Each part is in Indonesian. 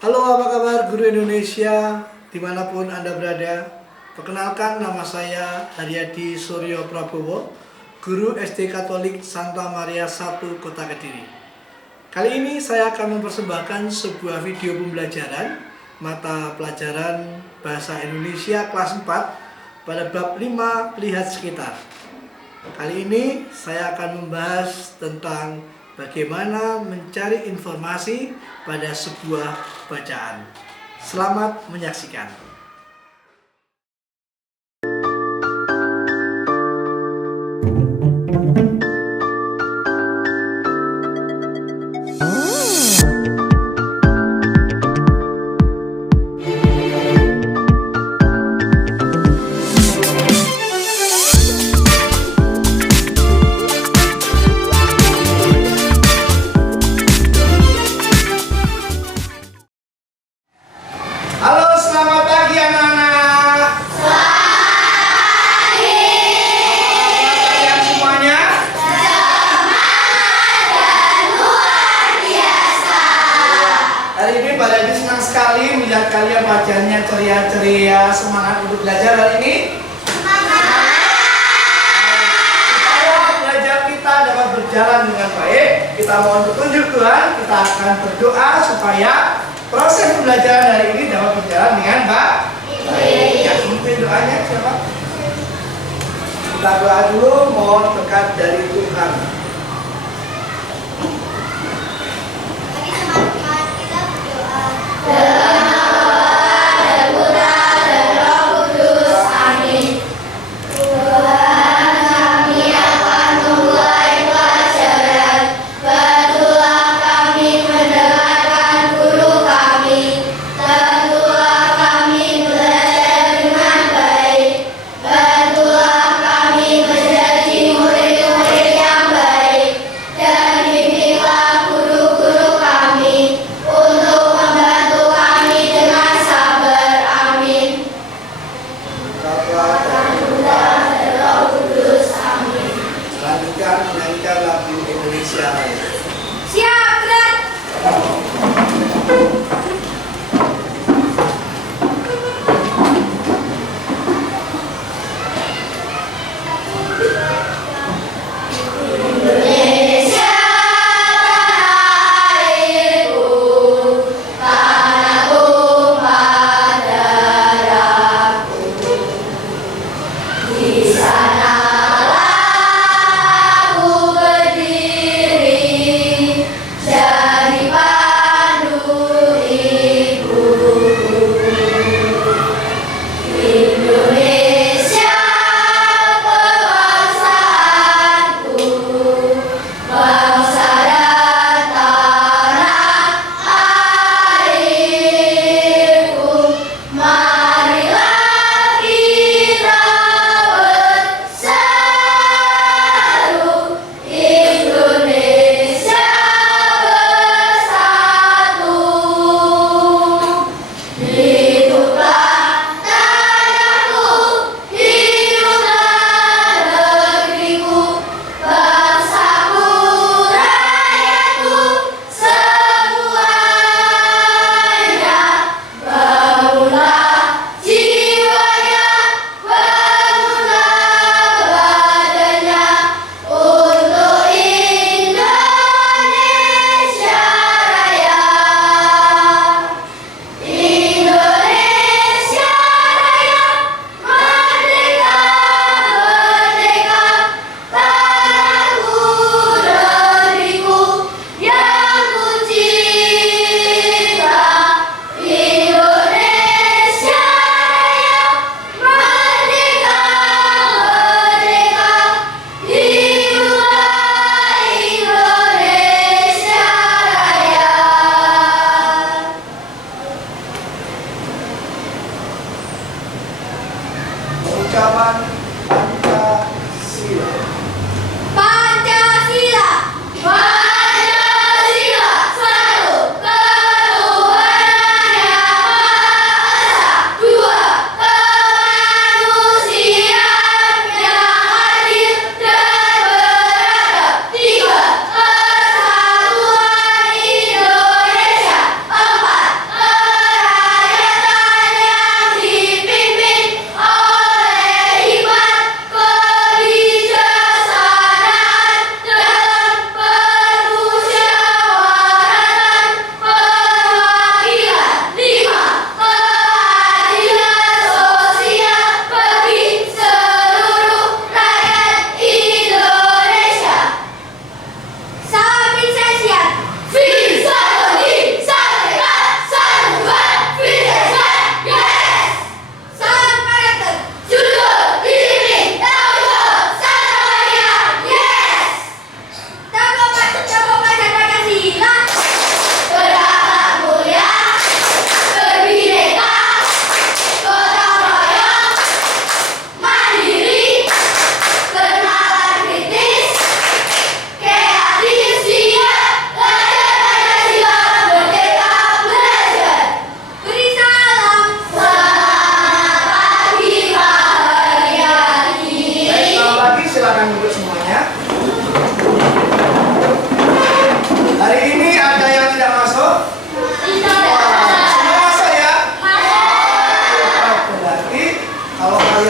Halo, apa kabar guru Indonesia dimanapun Anda berada? Perkenalkan, nama saya Haryadi Suryo Prabowo, guru SD Katolik Santa Maria 1 Kota Kediri. Kali ini saya akan mempersembahkan sebuah video pembelajaran mata pelajaran Bahasa Indonesia kelas 4 pada bab 5 Lihat Sekitar. Kali ini saya akan membahas tentang bagaimana mencari informasi pada sebuah bacaan. Selamat menyaksikan. Halo, selamat pagi anak-anak. Selamat pagi. Kalian semuanya? Semangat dan luar biasa. Hari ini Pak Edi senang sekali melihat kalian wajahnya ceria-ceria, semangat untuk belajar hari ini. Supaya belajar kita dapat berjalan dengan baik, kita mohon petunjuk Tuhan. Kita akan berdoa supaya proses pembelajaran hari ini dapat berjalan dengan baik. Ya, mungkin doanya siapa? Kita doa dulu, mohon berkat dari Tuhan. Mari teman-teman kita berdoa.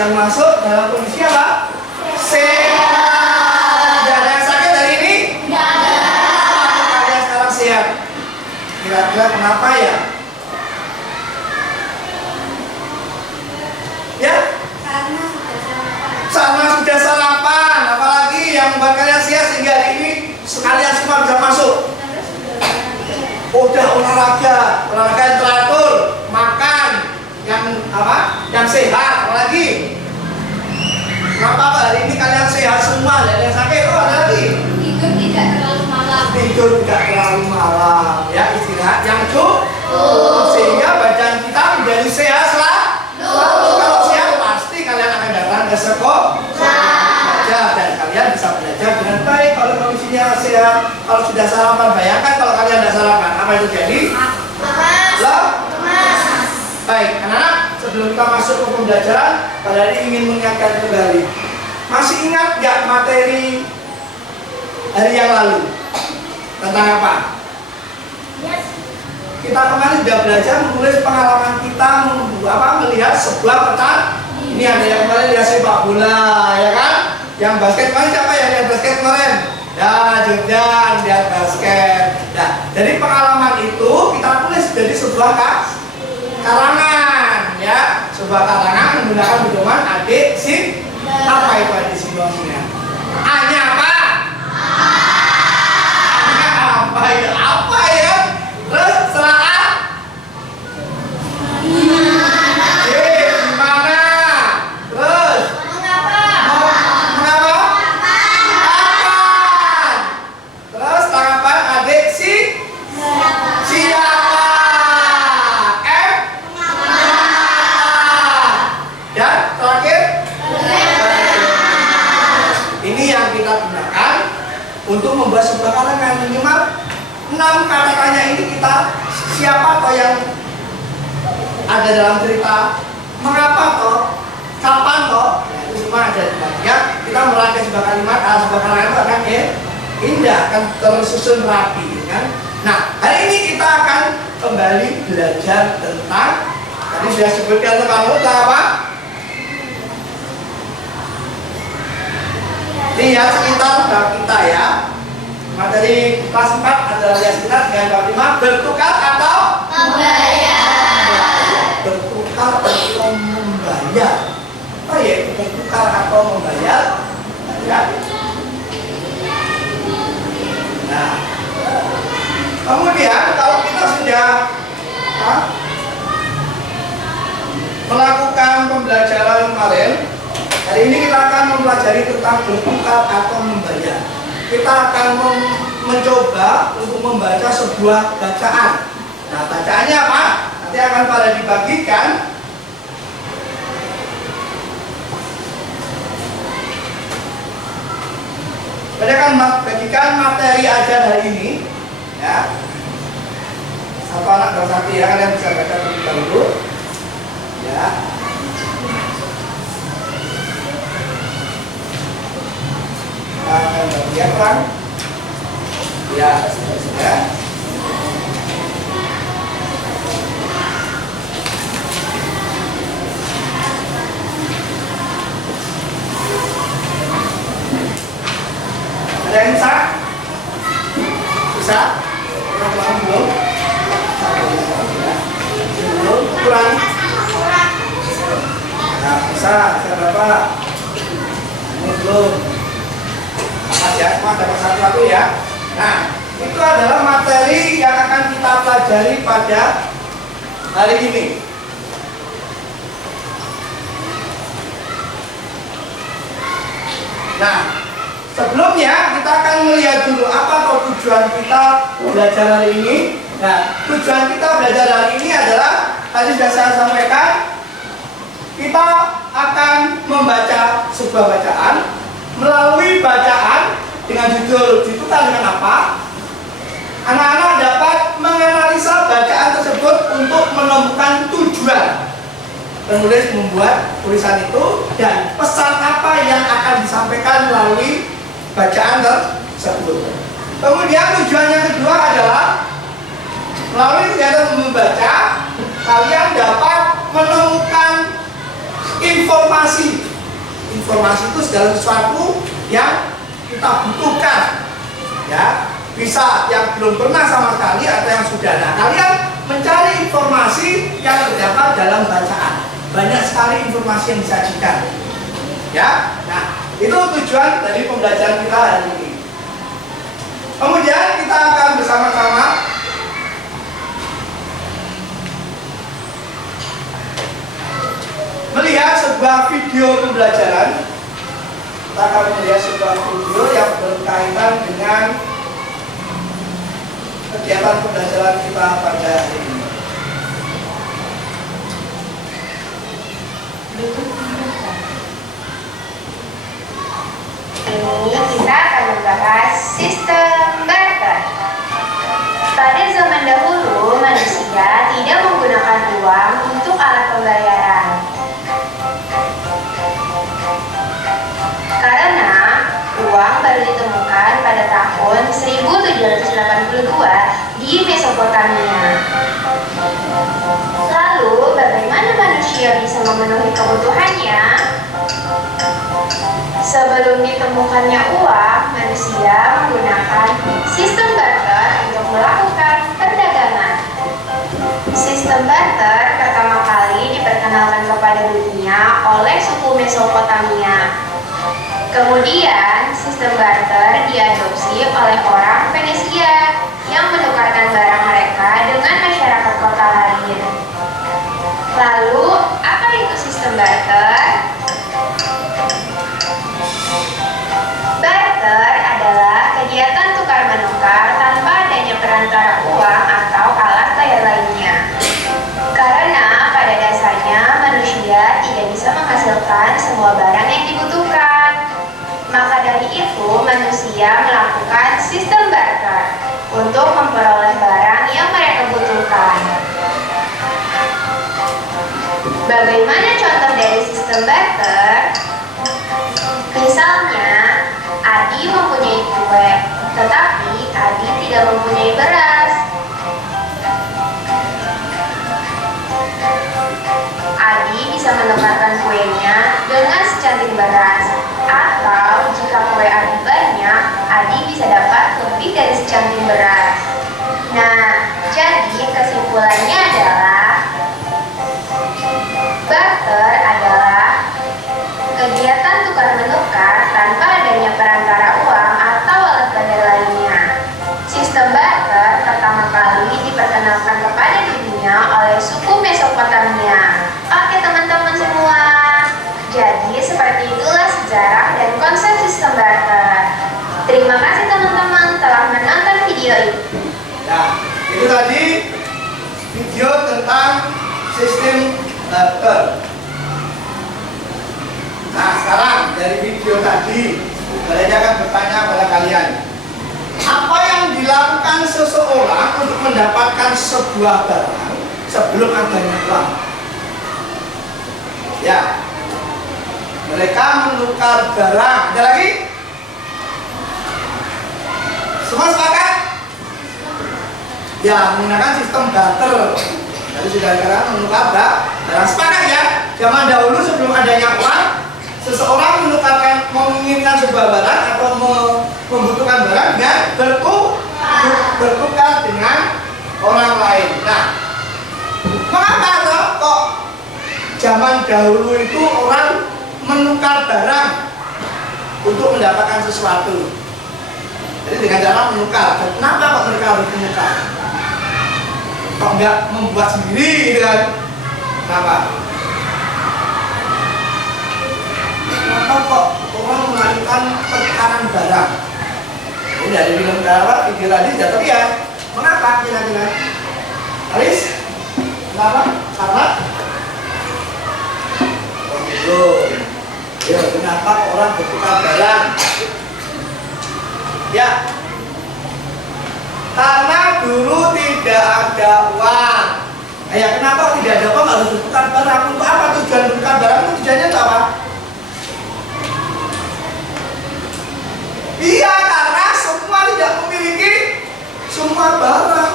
kalian masuk dalam kondisi apa? Sehat. Tidak ada yang sakit hari ini? Tidak ada. Kalian sekarang sehat. Kira-kira kenapa ya? Ya? Karena sudah sarapan. Apalagi yang membuat kalian sehat sehingga hari ini sekalian semua bisa masuk. Udah olahraga yang teratur, makan yang apa? Yang sehat. Apalagi? Kenapa hari ini kalian sehat semua? Tidak ada yang sakit? Oh, ada lagi. Tidur tidak terlalu malam. Tidur tidak terlalu malam, ya, istirahat yang cukup sehingga badan kita menjadi sehat selalu. Kalau sehat pasti kalian akan datang ke sekolah belajar dan kalian bisa belajar dengan baik kalau kondisinya sehat. Kalau sudah sarapan, bayangkan kalau kalian tidak sarapan, apa itu jadi? Lemas. Baik, anak-anak, sebelum kita masuk ke pembelajaran, pada hari ini ingin mengingatkan kembali. Masih ingat nggak materi hari yang lalu tentang apa? Kita kemarin sudah belajar menulis pengalaman kita melihat sebuah peta. Ini ada yang kemarin lihat sepak bola, ya kan? Yang basket kemarin siapa yang lihat basket kemarin? Ya, Jordan lihat basket. Nah, dari pengalaman itu kita tulis jadi sebuah karangan, ya, sebuah karangan menggunakan pedoman adik sin. Apa itu adik sinonimnya? A-nya apa? Apa itu? Apa ya? Terus setelah A? Gimana? Terus? Mengapa? Kapan? Terus tanggapan adik siapa? M? Dan terakhir? Ini yang kita gunakan untuk membuat sebuah karangan. Minimal 6 kata-katanya ini kita siapa toh yang ada dalam cerita, mengapa toh, kapan toh, itu semua ada di bagian. Kita merangkai sebuah kalimat, sebuah karangan itu akan indah, akan tersusun rapi, kan? Nah, hari ini kita akan kembali belajar tentang tadi sudah sebutkan tentang apa? Lihat sekitar bab kita, ya. Materi kelas 4 adalah lihat sekitar dengan bab 5 bertukar atau Membayar. bertukar atau membayar. Apa ya itu bertukar atau membayar? Ya. Nah, kemudian kalau kita sudah melakukan pembelajaran kemarin, hari ini kita akan mempelajari tentang bertukar atau membayar. Kita akan mencoba untuk membaca sebuah bacaan. Nah, bacaannya apa? Nanti akan pada dibagikan. Bagikan materi ajar hari ini, ya. Satu anak dan satu, ya, kalian bisa baca terlebih dahulu, ya. Akan bagian kan? Ya, ya. Ada yang bisa? Bisa? Kurang belum? Belum? Kurang? Nah, bisa berapa? Ini belum. Mas ya, semua dapat satu-satu ya. Nah, itu adalah materi yang akan kita pelajari pada hari ini. Nah, sebelumnya kita akan melihat dulu apa tujuan kita belajar hari ini. Nah, tujuan kita belajar hari ini adalah tadi sudah saya sampaikan, kita akan membaca sebuah bacaan. Melalui bacaan dengan judul ditukar dengan apa, anak-anak dapat menganalisa bacaan tersebut untuk menemukan tujuan penulis membuat tulisan itu dan pesan apa yang akan disampaikan melalui bacaan tersebut. Kemudian tujuan yang kedua adalah melalui kegiatan membaca, kalian dapat menemukan informasi informasi. Informasi itu segala sesuatu yang kita butuhkan, ya. Bisa yang belum pernah sama sekali atau yang sudah. Nah, kalian mencari informasi yang terdapat dalam bacaan. Banyak sekali informasi yang disajikan, ya. Nah, itu tujuan dari pembelajaran kita hari ini. Kemudian kita akan bersama-sama melihat sebuah video pembelajaran. Kita akan melihat sebuah video yang berkaitan dengan kegiatan pembelajaran kita pada hari ini. Ini kita akan membahas sistem barter. Pada zaman dahulu, manusia tidak menggunakan uang untuk alat pembayaran. Karena uang baru ditemukan pada tahun 1782 di Mesopotamia. Lalu, bagaimana manusia bisa memenuhi kebutuhannya? Sebelum ditemukannya uang, manusia menggunakan sistem barter untuk melakukan perdagangan. Sistem barter pertama kali diperkenalkan kepada dunia oleh suku Mesopotamia. Kemudian, sistem barter diadopsi oleh orang Fenisia yang menukarkan barang mereka dengan masyarakat kota lain. Lalu, apa itu sistem barter? Barter adalah kegiatan tukar-menukar tanpa adanya perantara uang atau alat bayar lainnya. Karena pada dasarnya manusia tidak bisa menghasilkan semua barang yang dibutuhkan. Maka dari itu manusia melakukan sistem barter untuk memperoleh barang yang mereka butuhkan. Bagaimana contoh dari sistem barter? Misalnya, Adi mempunyai kue, tetapi Adi tidak mempunyai beras. Adi bisa menukarkan kuenya dengan secanting beras, atau jika kue Adi banyak, Adi bisa dapat lebih dari secanting beras. Nah, jadi kesimpulannya adalah barter adalah kegiatan tukar-menukar tanpa adanya perantara uang atau alat bayar lainnya. Sistem barter pertama kali diperkenalkan kepada dunia oleh suku Mesopotamia. Oke teman-teman semua, jadi seperti itulah sejarah dan konsep sistem barter. Terima kasih teman-teman telah menonton video ini. Nah, itu tadi video tentang sistem barter. Nah, sekarang dari video tadi, kalian akan bertanya pada kalian, apa yang dilakukan seseorang untuk mendapatkan sebuah barang sebelum adanya uang? Ya, mereka menukar barang. Ada lagi? Semua sepakat? Ya, menggunakan sistem barter. Jadi sudah sekarang menukar barang. Sepakat ya? Zaman dahulu sebelum adanya uang, seseorang menginginkan sebuah barang atau membutuhkan barang dengan bertukar dengan orang lain. Nah, mengapa kok zaman dahulu itu orang menukar barang untuk mendapatkan sesuatu? Jadi dengan cara menukar. Kenapa kok mereka harus menukar? Kok nggak membuat sendiri gitu kan? Kenapa? Kenapa kok orang melakukan pertukaran barang? Ini dari video tadi sudah terlihat. Mengapa kira-kira? Alis? Kenapa? Karena ya, kenapa orang bertukar barang? Ya, karena dulu tidak ada uang. Ya, kenapa tidak ada uang harus bertukar barang? Untuk apa tujuan bertukar barang? Itu tujuannya untuk apa? Iya, karena semua tidak memiliki semua barang.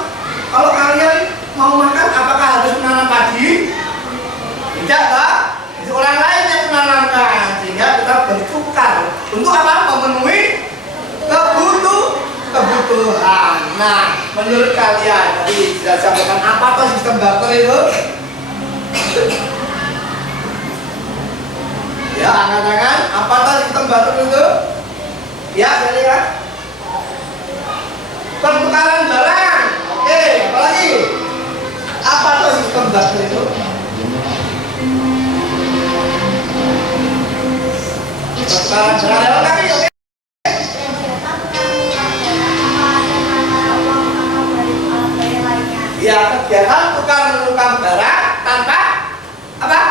Kalau kalian mau makan, apakah harus menanam padi? Tidak, Pak. Orang lain yang menurut kalian tadi sudah sampaikan apa tuh sistem barter itu? Ya, angkat tangan. Apa tuh sistem barter itu? Ya, saya lihat. Pertukaran barang. Oke, apa lagi? Apa tuh sistem barter itu? Pertukaran barang kami, oke? Ya, kegiatan tukar menukar barang tanpa apa?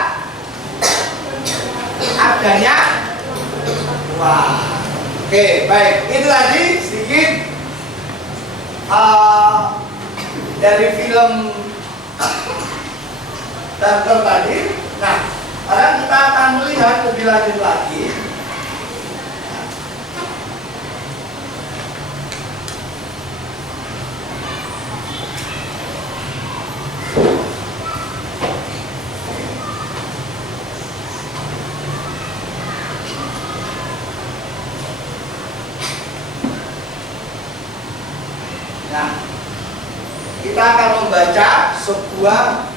Adanya. Wah, oke, baik. Itu tadi sedikit dari film Barter tadi. Nah, sekarang kita akan melihat lebih lanjut lagi. Nah, kita akan membaca sebuah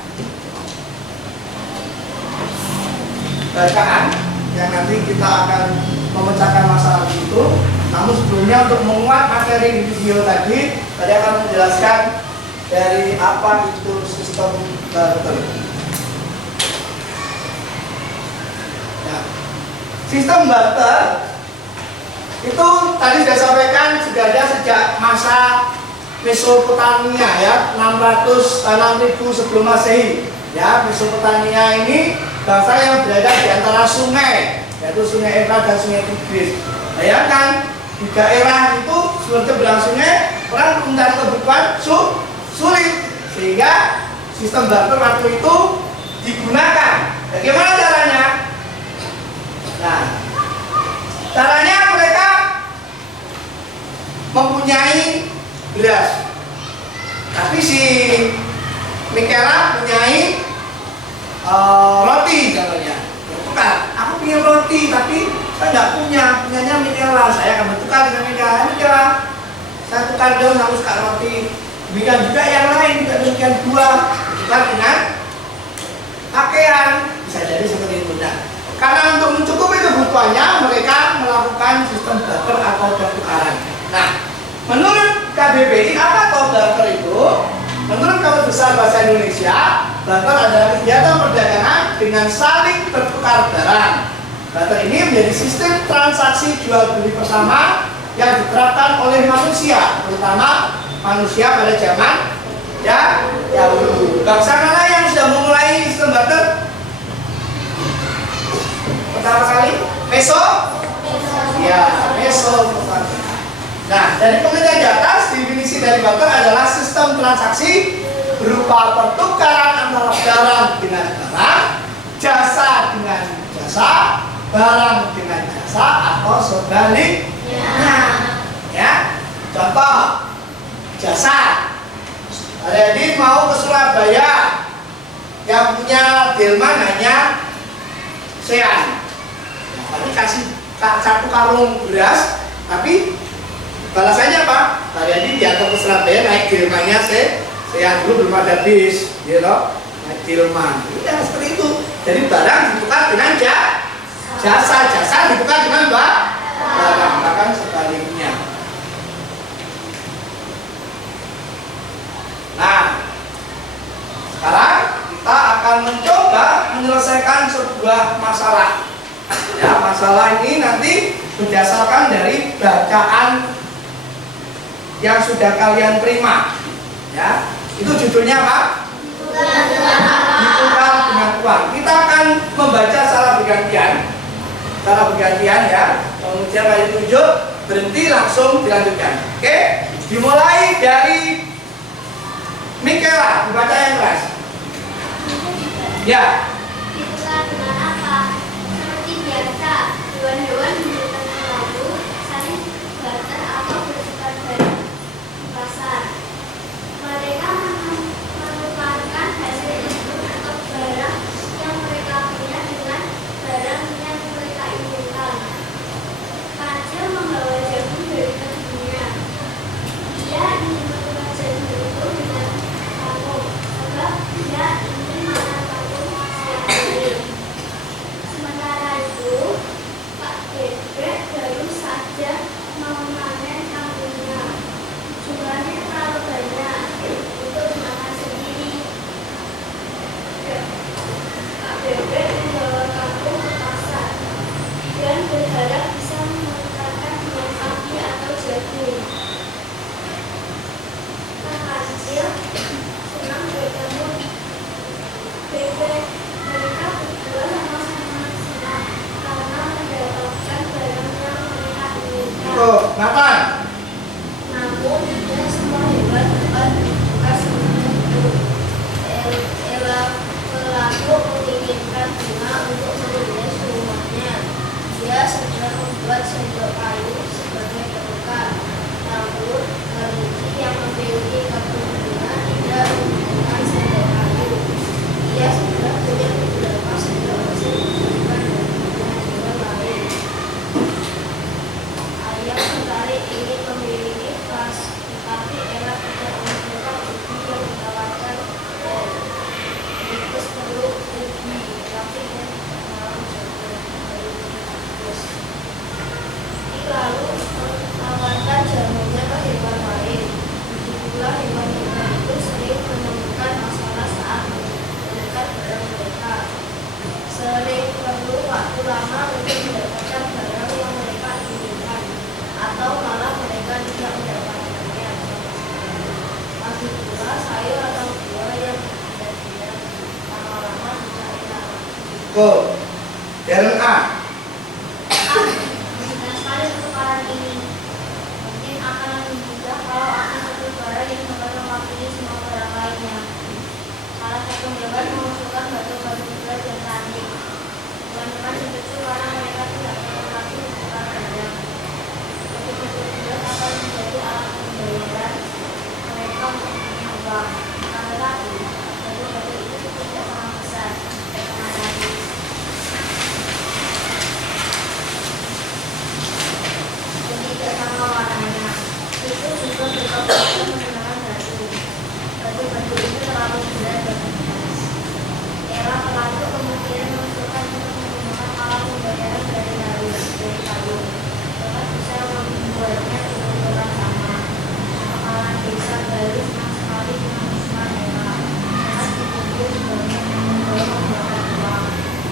bacaan yang nanti kita akan memecahkan masalah itu. Namun sebelumnya untuk menguat materi di video tadi, saya akan menjelaskan dari apa itu sistem barter. Nah, sistem barter itu tadi sudah sampaikan sudah ada sejak masa Mesopotamia ya, 6000 sebelum Masehi. Ya, Mesopotamia ini bangsa yang berada di antara sungai, yaitu Sungai Efrat dan Sungai Tigris. Bayangkan di daerah itu seberang sungai, orang mencari kebutuhan sulit, sehingga sistem barter waktu itu digunakan. Bagaimana caranya? Nah, caranya mereka mempunyai beras, tapi si Mikela punyai roti contohnya. Bertukar, aku punya roti tapi saya nggak punyanya Mikela. Saya akan bertukar dengan Mikela. Saya tukar dong, aku suka roti. Demikian juga yang lain, juga demikian buah, bertukar dengan pakaian. Bisa jadi seperti itu. Nah, karena untuk mencukupi kebutuhannya mereka melakukan sistem barter atau pertukaran. Nah, menurut KBBI apa toh barter itu? Menurut Kamus Besar Bahasa Indonesia, barter adalah kegiatan perdagangan dengan saling bertukar barang. Barter ini menjadi sistem transaksi jual beli bersama yang diterapkan oleh manusia, terutama manusia pada zaman dahulu. Bangsa mana yang sudah memulai sistem barter? Pertama kali, Mesopotamia. Nah, dari pengertian di atas, definisi dari barter adalah sistem transaksi berupa pertukaran antara barang dengan barang, jasa dengan jasa, barang dengan jasa, atau sebaliknya. Ya, contoh jasa. Jadi mau ke Surabaya, yang punya delman hanya Sean. Tapi kasih satu karung beras, tapi balasannya apa? Hari ini diantar ke Surabaya naik delmannya saya dulu belum ada bis, gitu, naik delman. Ya seperti itu. Jadi barang ditukar dengan jasa ditukar dengan barang, bahkan sebaliknya. Nah, sekarang kita akan mencoba menyelesaikan sebuah masalah. Ya, masalah ini nanti berdasarkan dari bacaan yang sudah kalian terima. Ya, itu judulnya apa? Ditukar dengan uang. Kita akan membaca secara bergantian, ya. Kemudian kalian tunjuk, berhenti langsung dilanjutkan. Oke? Dimulai dari Mikela, dibaca yang keras. Ya. Ditukar dengan apa? Seperti biasa, hewan-hewan menunjukkan lalu saling barter atau bertukar barang di pasar. Mereka menukarkan hasil imbun atau barang yang mereka punya dengan barang yang mereka inginkan. Kancil membawa jagung dari kebunnya. Dia ingin menukar jagung bebek membawa kampung ke pasar dan berharap bisa menukarkan dengan sapi atau jagung. Kang Acil senang bertemu bebek. Mereka berdua sama-sama senang karena mendapatkan barang yang mereka inginkan. Nathan. Namun tidak semua hewan dapat membuka semua itu. Ella pelaku menginginkan bunga untuk merias rumahnya. Dia segera membuat sendok kayu sebagai penuka. Namun kelinci yang memiliki kebun bunga tidak menggunakan sendok kayu. Dia segera punya beberapa sendok kecil bukan dengan hewan lain. Ayam tertarik ingin memiliki vas, tetapi Ella tidak menemukan ubi yang ditawarkan dan Tikus perlu ubi, tapi dia tidak mau mencoba dari tikus. Lalu menawarkan jamunya ke hewan lain. Begitulah hewan-hewan itu sering menemukan masalah saat menemukan barang mereka. Sering perlu waktu lama untuk mendapatkan barang yang mereka inginkan, atau malah mereka tidak mendapatkannya. Lagi pula sayur atau buah yang tidak lama-lama tidak enak. Darren A. Mudah sekali pertukaran ini. Mungkin akan lebih mudah kalau aku satu barang yang dapat mewakili semua barang lainnya. Salah satu hewan mengusulkan batu-batu besar dan cantik. Teman-teman setuju karena mereka tidak perlu lagi membuka barang. Batu-batu besar akan menjadi alat pembayaran mereka untuk punya uang. Karena tadi, batu-batu itu tidak sangat besar. Karena tadi. Dan tidak sama warnanya. Itu juga berkaitan menggunakan batu. Batu-batu itu terlalu berat dan keras. Ella pelaku kemudian mengusulkan untuk menggunakan alat pembayaran dari kayu. Dapat bisa membuatnya dengan berat sama. Kepala desa baru senang sekali dengan usulan Ella. Ella dituntut sebagai membawa membuatkan uang.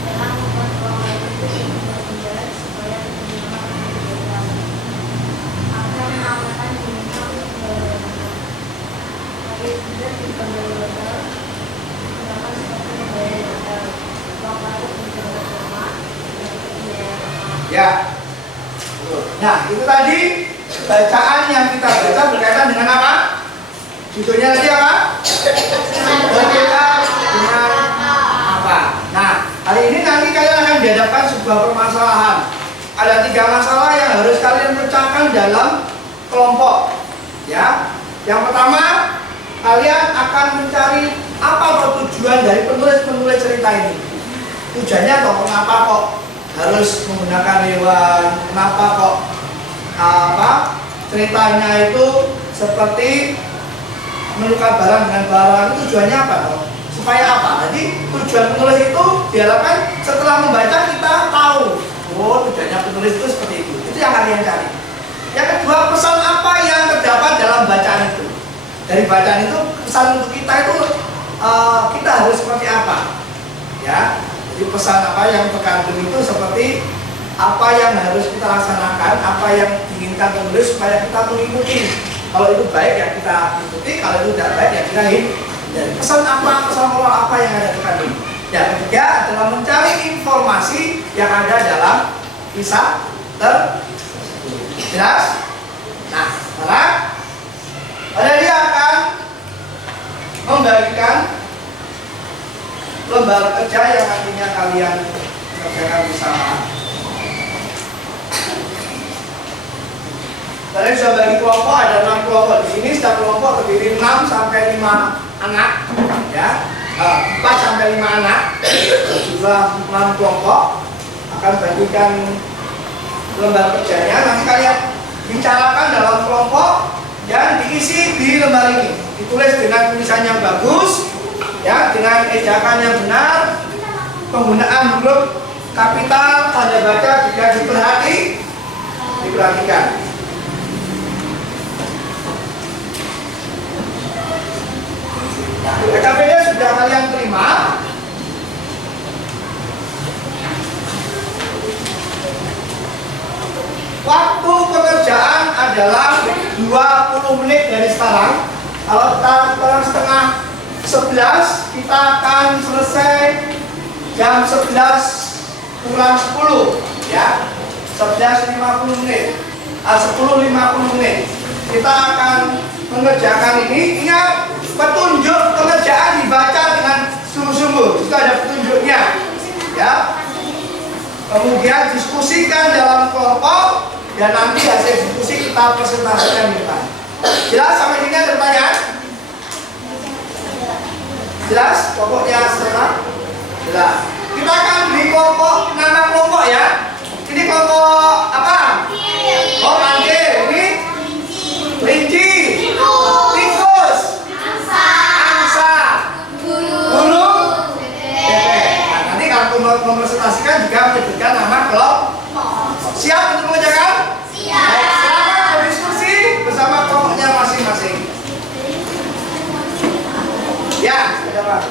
Ella membuat uang itu untuk berbeda supaya menggunakan berbeda. Akan mengamalkan dirinya untuk berbeda. Kayu tidak diberbeda. Menggunakan seperti membayar hotel. Uang baru untuk rumah. Ya. Nah, itu tadi bacaan yang kita baca berkaitan dengan apa? Judulnya tadi apa? Berkaitan dengan apa? Nah, hari ini nanti kalian akan dihadapkan sebuah permasalahan. Ada 3 masalah yang harus kalian pecahkan dalam kelompok. Ya. Yang pertama, kalian akan mencari apa tujuan dari penulis cerita ini. Tujuannya kok kenapa kok harus menggunakan hewan? Kenapa kok ceritanya itu seperti menukar barang dengan barang? Tujuannya apa toh? Supaya apa? Jadi tujuan penulis itu diharapkan setelah membaca kita tahu, oh tujuannya penulis itu seperti itu. Itu yang kalian cari. Yang kedua, pesan apa yang terdapat dalam bacaan itu? Dari bacaan itu pesan untuk kita itu kita harus seperti apa? Ya. Jadi pesan apa yang terkandung itu seperti apa yang harus kita laksanakan, apa yang diinginkan penulis supaya kita mengikuti. Kalau itu baik ya kita ikuti, kalau itu tidak baik ya kita hindari. Pesan apa, pesan moral apa yang ada terkandung. Yang ketiga adalah mencari informasi yang ada dalam kisah tersebut. Jelas? Nah, sekarang dia akan membagikan lembar kerja yang nantinya kalian kerjakan bersama. Kalian sudah bagi kelompok, ada 6 kelompok di sini. Setiap kelompok terdiri 6 sampai 5 anak, ya, 4 sampai 5 anak. Jumlah 6 kelompok akan bagikan lembar kerjanya. Nanti kalian bicarakan dalam kelompok yang diisi di lembar ini. Ditulis dengan tulisan yang bagus. Ya, dengan ejakan yang benar, penggunaan huruf kapital, tanda baca juga diperhatikan. PKP-nya sudah kalian terima. adalah 20 menit dari sekarang. Kalau kita kurang setengah 11, kita akan selesai jam 11 kurang 10 ya. 11.50 menit. 10.50 menit. Kita akan mengerjakan ini. Ingat, petunjuk pengerjaan dibaca dengan sungguh-sungguh. Itu ada petunjuknya ya. Kemudian diskusikan dalam kelompok dan nanti hasil diskusi kita presentasikan di depan. Jelas sampai sini ada pertanyaan? Jelas? Pokoknya setelah jelas. Kita akan beri kelompok, nama kelompok ya. Ini kelompok apa? Oh, panggil. Ini kelinci, tikus, angsa, burung, bebek. Nah, nanti kalau mempresentasikan juga menyebutkan nama kelompok. Siap untuk mengerjakan? Siap. Silakan berdiskusi bersama kelompoknya masing-masing. Ya, sudah Pak.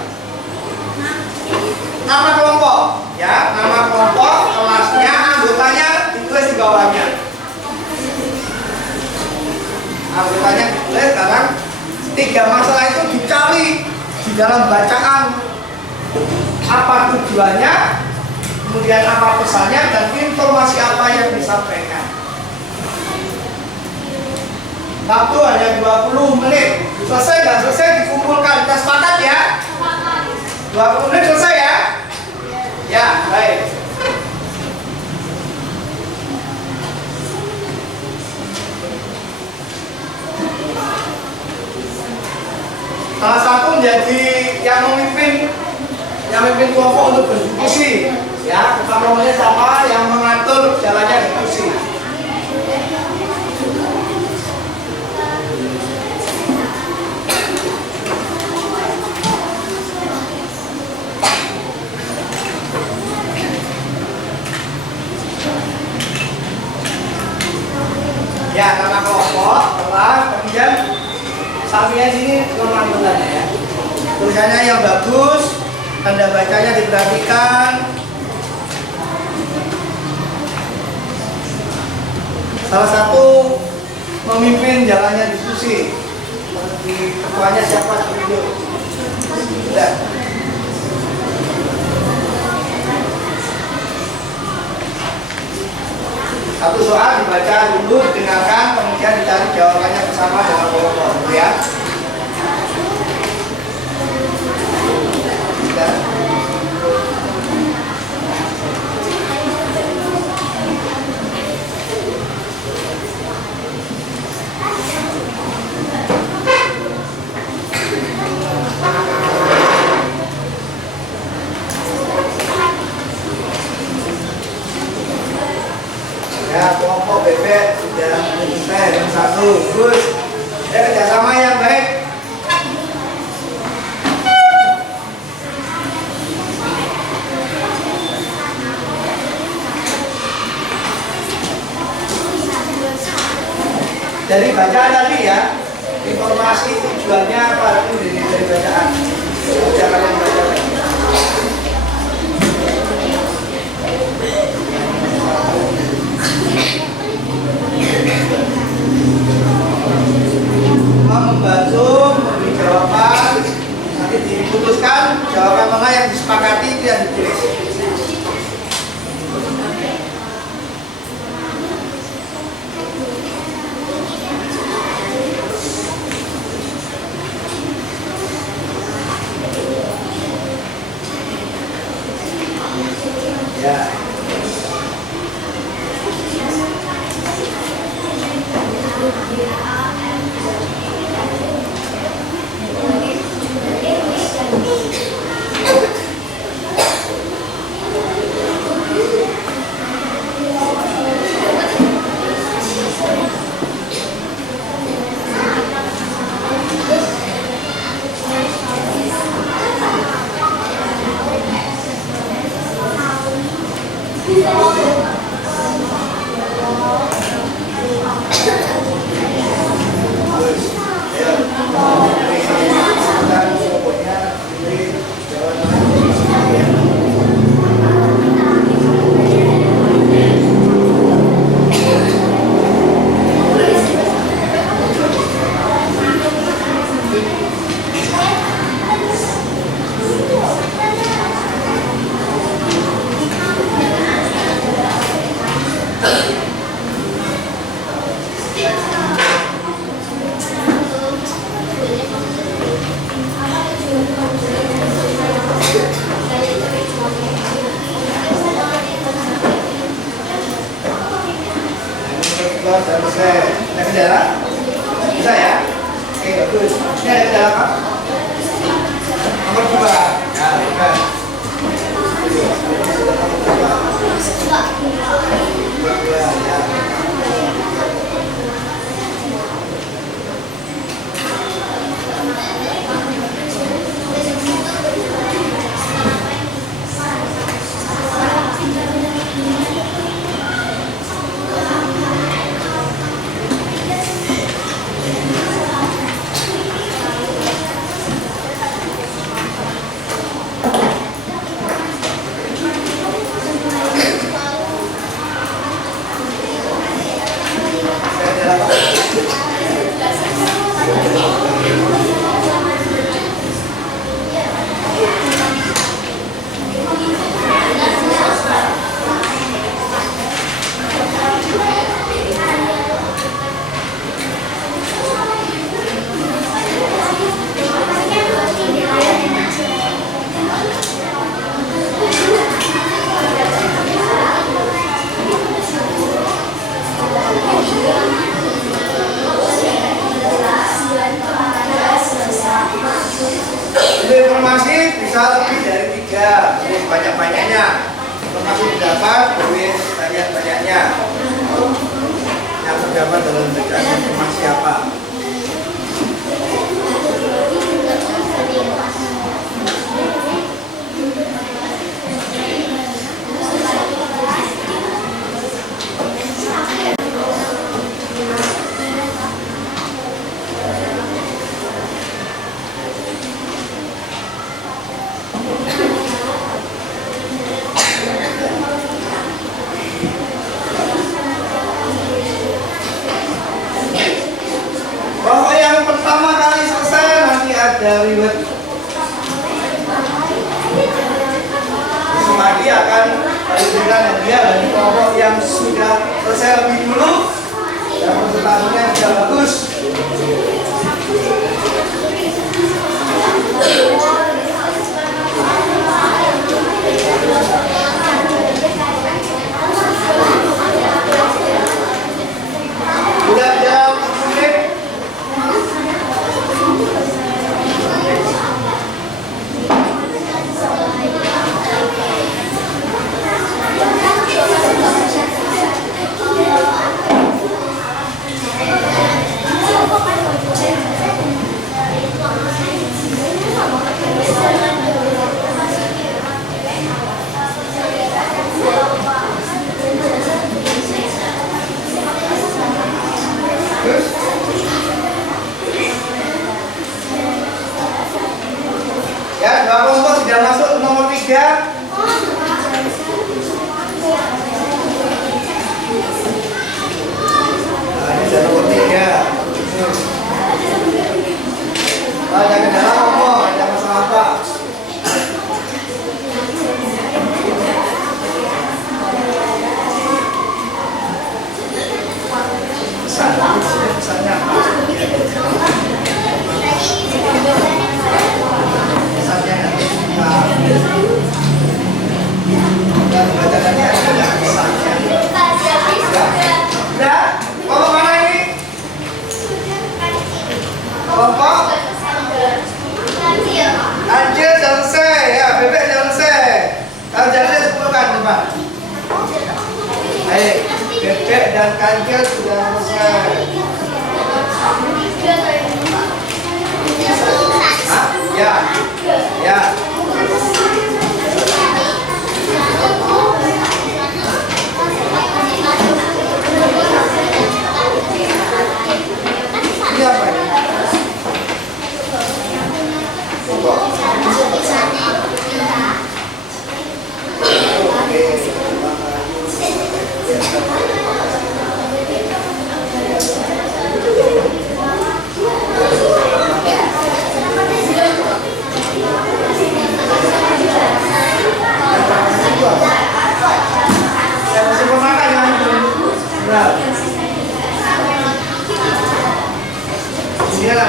Nama kelompok, ya, nama kelompok, kelasnya, anggotanya ditulis di bawahnya. Anggotanya ditulis karena 3 masalah itu dicari di dalam bacaan. Apa tujuannya, kemudian apa pesannya, dan informasi apa yang disampaikan. Waktu hanya 20 menit. Selesai nggak selesai dikumpulkan. Kita sepakat ya? 20 menit selesai ya? Ya, baik. Salah satu menjadi yang memimpin kelompok untuk berdiskusi. Ya, kelompoknya siapa yang mengatur jalannya diskusi. Ya, nama kelompok, kelas, kemudian sampingnya sini nomor anggotanya ya. Tulisannya yang bagus, tanda bacanya diperhatikan. Salah satu memimpin jalannya diskusi. Ketuanya siapa? Sudah. Satu soal dibaca dulu, dengarkan, kemudian dicari jawabannya bersama dengan kelompok, ya. Ya, kelompok bebek sudah selesai yang satu, terus ya kerjasama yang baik. Dari bacaan tadi ya, informasi tujuannya apa itu dari bacaan. Jangan yang baca lagi. Membantu memberi jawaban, nanti diputuskan jawaban mana yang disepakati itu yang ditulis. Ya. bisa lebih dari 3, jadi banyak-banyaknya. Informasi didapat duit banyak-banyaknya. Yang terdapat dalam bacaan informasi apa? Pokok yang pertama kali selesai nanti ada reward. Semadi akan diberikan hadiah dari kelompok yang sudah selesai lebih dulu dan presentasinya sudah bagus. Udah jawab menit. Ya, 2 kelompok sudah masuk nomor 3. Nah, ini sudah nomor 3. Jangan dalam ngomong, ada masalah apa? Pesannya apa? Pesannya dan bacaannya ada pesannya. Udah? Kelompok mana ini? Kelompok? Anjir selesai ya, bebek selesai. Kalau jalannya 10 kan depan. Baik, bebek dan kancil sudah selesai. Hah? Ya, ya. Ini apa ini? Yang masih pemakai jangan benar. Inilah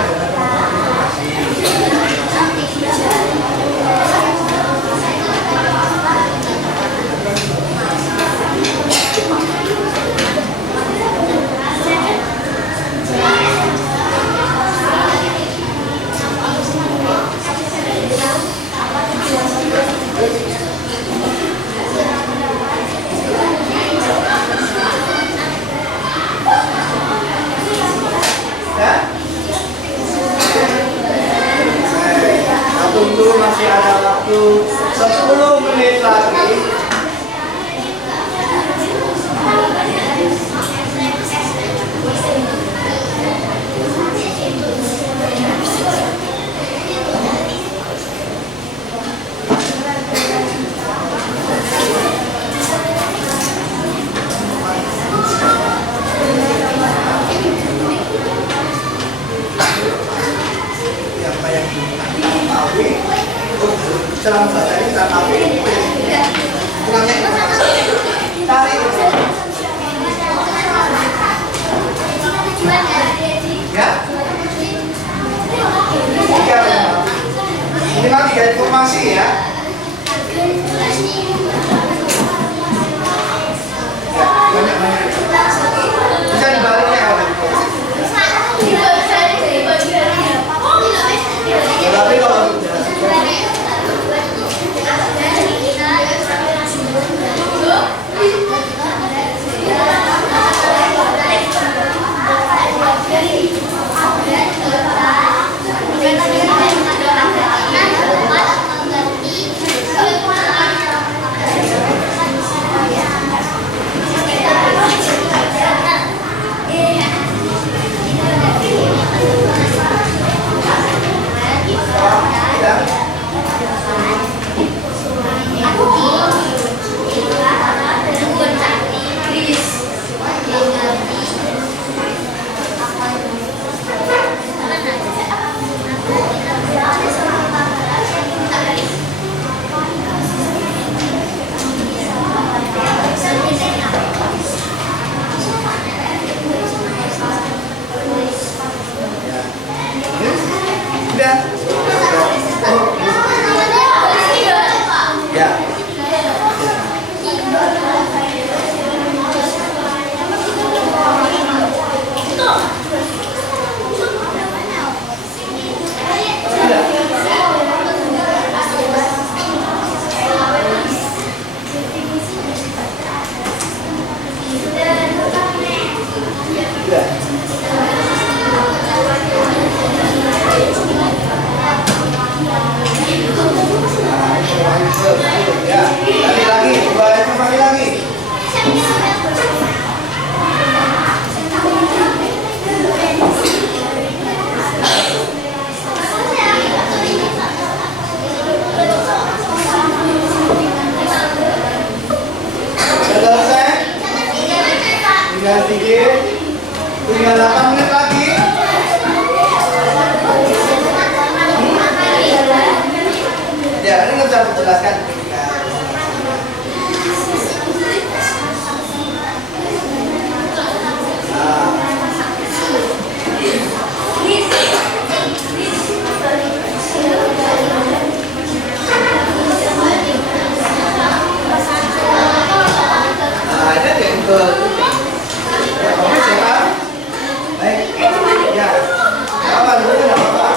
tunggu, masih ada waktu 10 menit lagi. Apa yang dalam bahasa ini kita tahu tarik ya minimal 3 informasi ya. Banyak bisa dibaliknya tapi kalau sedikit. Tinggal 8 menit lagi. Ya, ini nggak bisa dijelaskan. Nah, ada deh itu. Ya, kamu siapa? Baik. Ya. Apa dulu enggak apa-apa.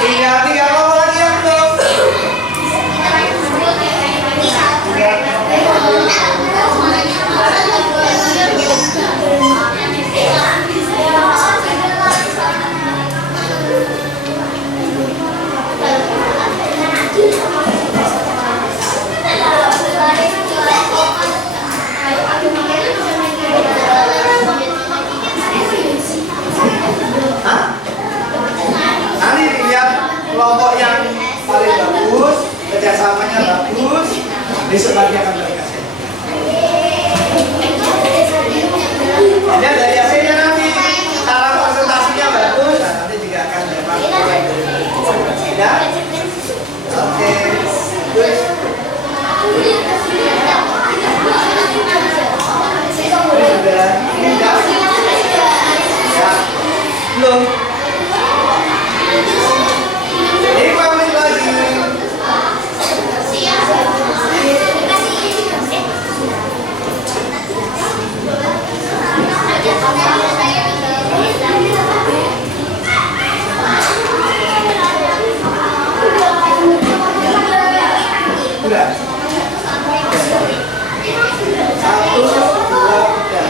Tiga kelompok lagi yang belum. Nanti lihat kelompok yang paling bagus, kerjasamanya bagus, besok lagi akan dikasih. Lihat dari hasilnya nanti, cara presentasinya bagus, nah, nanti juga akan dapat ya. Oke, good. Ya, belum. Ini pamit lagi. Udah. 1, 2, 3.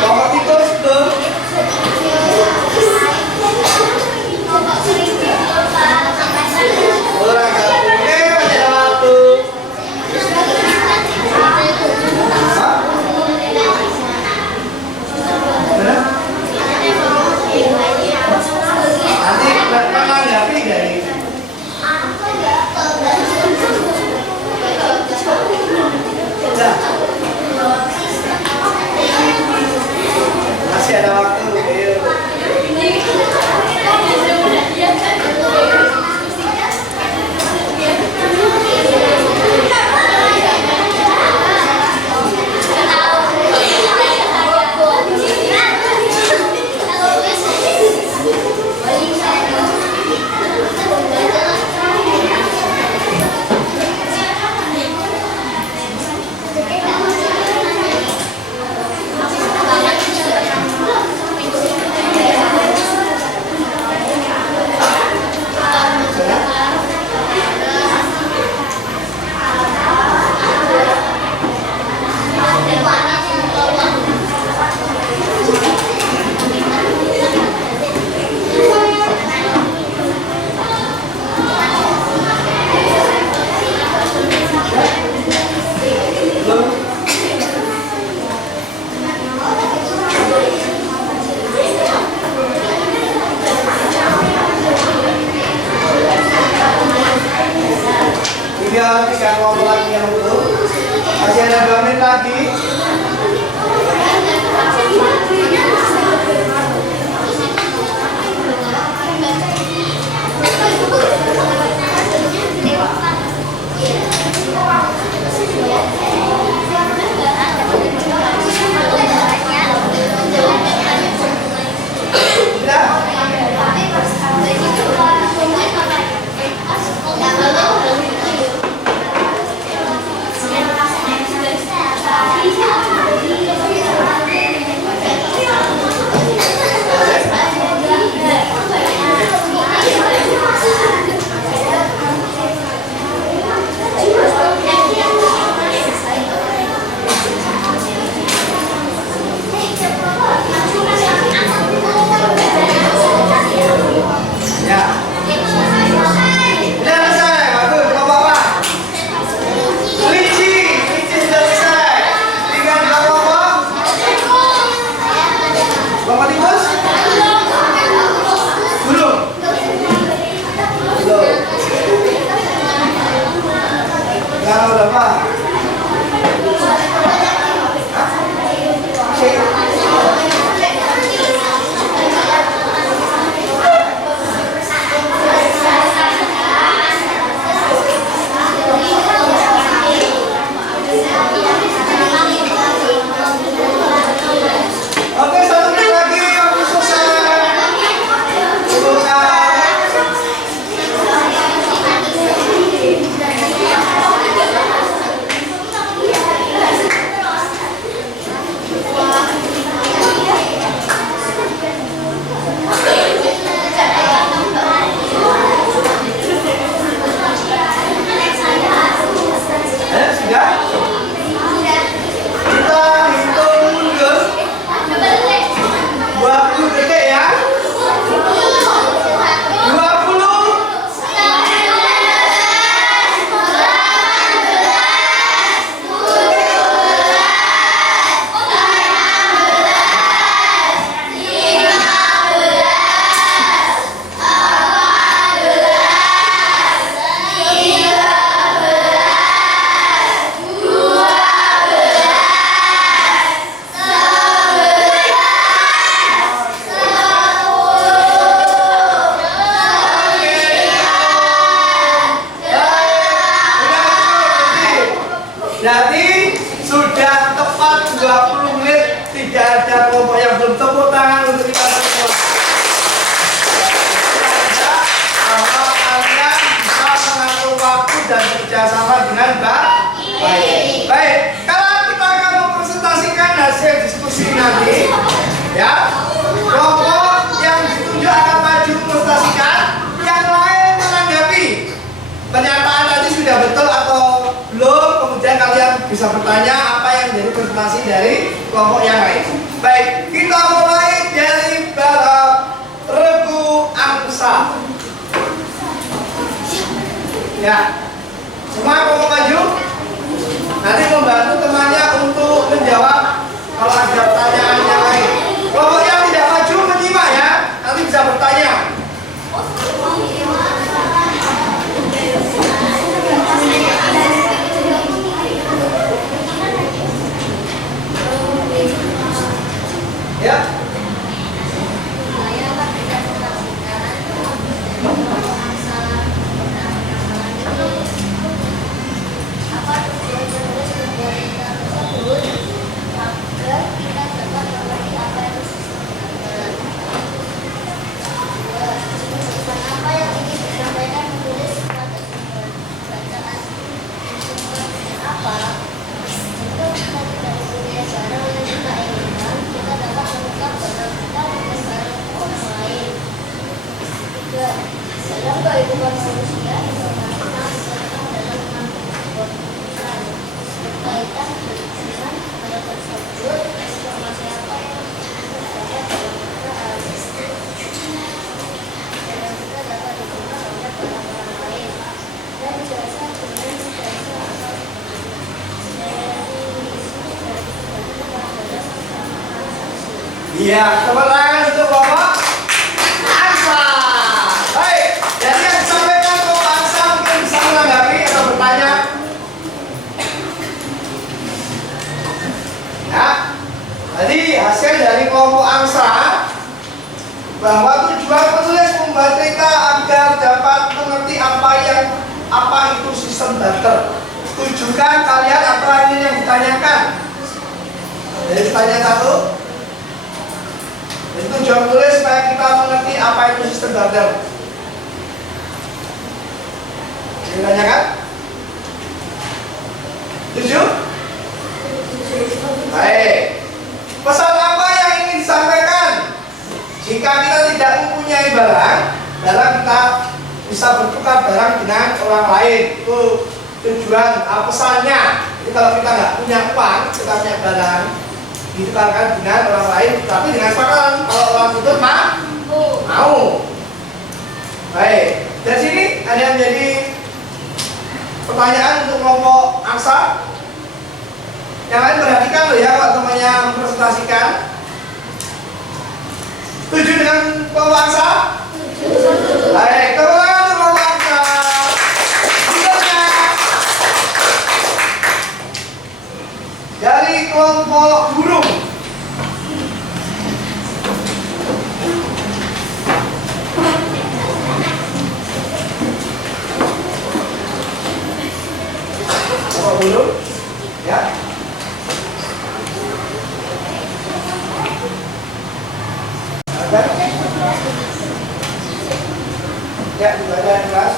Kelompok tikus belum? Kurang satu. Masih ada waktu. Hah? Benar? Nanti menanggapi dari udah. Masih ada waktu. Ayo. Tiga kelompok lagi yang belum. Masih ada 2 menit lagi. Bisa. Jadi sudah tepat 20 menit, tidak ada kelompok yang belum. Tepuk tangan untuk kita semua. Bahwa kalian bisa mengatur waktu dan bekerjasama dengan baik. Baik, kalau kita akan mempresentasikan hasil diskusi nanti, ya, kelompok yang ditunjuk akan maju mempresentasikan, yang lain menanggapi pernyataan tadi sudah betul atau belum. Kemudian kalian bisa bertanya apa yang menjadi presentasi dari kelompok yang lain. Baik, kita mulai dari balap regu angsa. Ya, semua kelompok maju. Nanti membantu temannya untuk menjawab kalau ada pertanyaan yang lain. Kelompok yang tidak maju menyimak ya, nanti bisa bertanya. Ya. Dalam kehidupan manusia, informasi disertakan dalam keputusan berkaitan dengan hal tersebut. Informasi apa yang terdapat dalam kita dapat digunakan oleh orang lain dan jasa dengan jasa atau Iya, kemenangan untuk Bapak Angsa. Baik, jadi yang disampaikan Bapak Angsa mungkin bisa menanggapi atau bertanya. Ya, tadi hasil dari kelompok Angsa bahwa tujuan penulis membuat cerita agar dapat mengerti apa itu sistem barter. Tujukan kalian apa ini yang ditanyakan? Jadi tanya satu. Itu tujuan tulis supaya kita mengerti apa itu sistem barter. Ditanyakan? Tujuh? Baik. Pesan apa yang ingin disampaikan? Jika kita tidak mempunyai barang kita bisa bertukar barang dengan orang lain. Itu tujuan pesannya. Jadi kalau kita nggak punya uang, kita punya barang, ditukarkan dengan orang lain, tapi dengan sepakatan kalau orang itu mau. Baik, dari sini ada yang menjadi pertanyaan untuk kelompok Angsa. Yang lain perhatikan loh ya kalau temannya mempresentasikan. Setuju dengan kelompok Angsa? Baik, teman-teman untuk kelompok Angsa. Berikutnya dari kelompok burung. Kelompok burung, ya. Ada? Ya, dibaca yang kelas.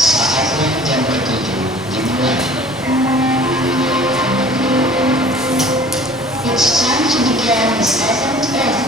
Saatnya jam bertujuh dimulai. It's time to begin the second event.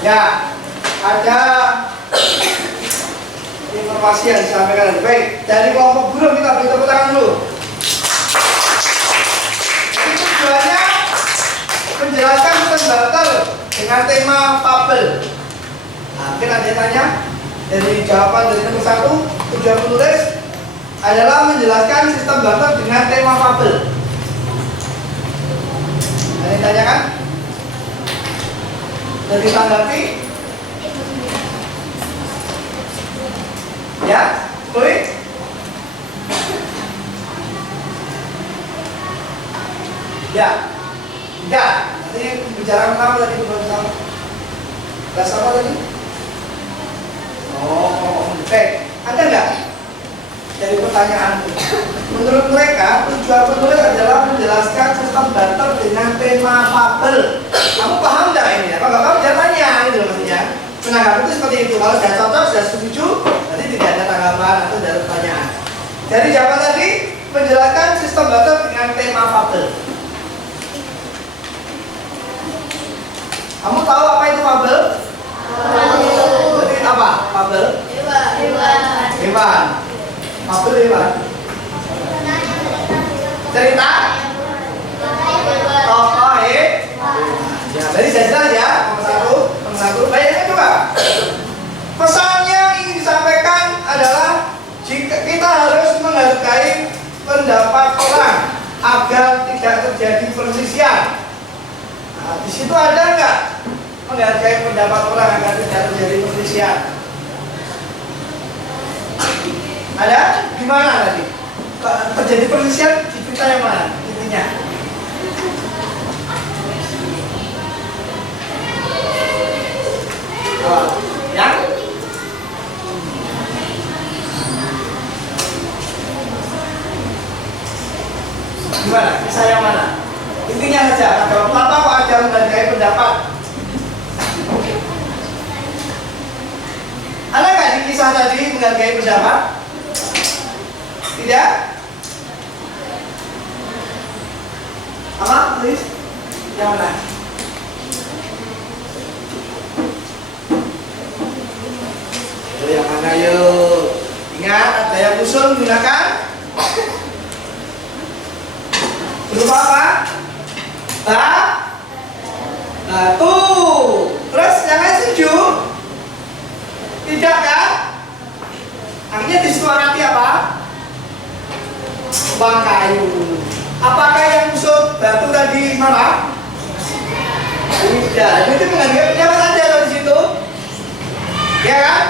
Ya, ada informasi yang disampaikan. Baik, dari kelompok guru kita beri tepuk tangan dulu. Ini tujuannya menjelaskan pembatal dengan tema fabel. Nah, mungkin ada yang tanya dari jawaban dari nomor 1, tujuan menulis adalah menjelaskan sistem batal dengan tema fabel. Ada yang tanyakan? Dan ditanggapi? Ya, boleh? Ya, enggak. Nanti bicara apa tadi? Bahasa apa tadi? Baik. Ada enggak? Dari pertanyaan menurut mereka tujuan penulis adalah menjelaskan sistem batal dengan tema fabel. Kamu paham nggak ini? Kalau nggak paham jangan tanya, gitu maksudnya. Menanggapi itu seperti itu. Kalau sudah cocok, sudah setuju, nanti tidak ada tanggapan atau ada pertanyaan. Jadi jawaban tadi menjelaskan sistem batal dengan tema fabel. Kamu tahu apa itu fabel? Jadi apa fabel? Hewan. Fabel hewan. Cerita tokoh ya, tadi saya jelas ya. Nomor satu. Bayangkan coba. Pesan yang ingin disampaikan adalah jika kita harus menghargai pendapat orang agar tidak terjadi perselisihan. Nah, di situ ada nggak menghargai pendapat orang agar tidak terjadi perselisihan? Ada? Gimana tadi? Terjadi perselisihan di berita yang mana? Intinya. Yang? Gimana? Kisah yang mana? Intinya saja. Kalau apa kok ada menghargai pendapat? Ada nggak di kisah tadi menghargai pendapat? Tidak? Apa? Please? Yang mana? Yang mana yuk? Ingat, ada yang usul menggunakan berupa apa? Batu. Terus yang lain setuju? Tidak kan? Akhirnya disepakati apa? Bang kayu. Apakah yang usul batu tadi marah? Tidak. Itu menghargai pendapat aja di situ. Ya kan?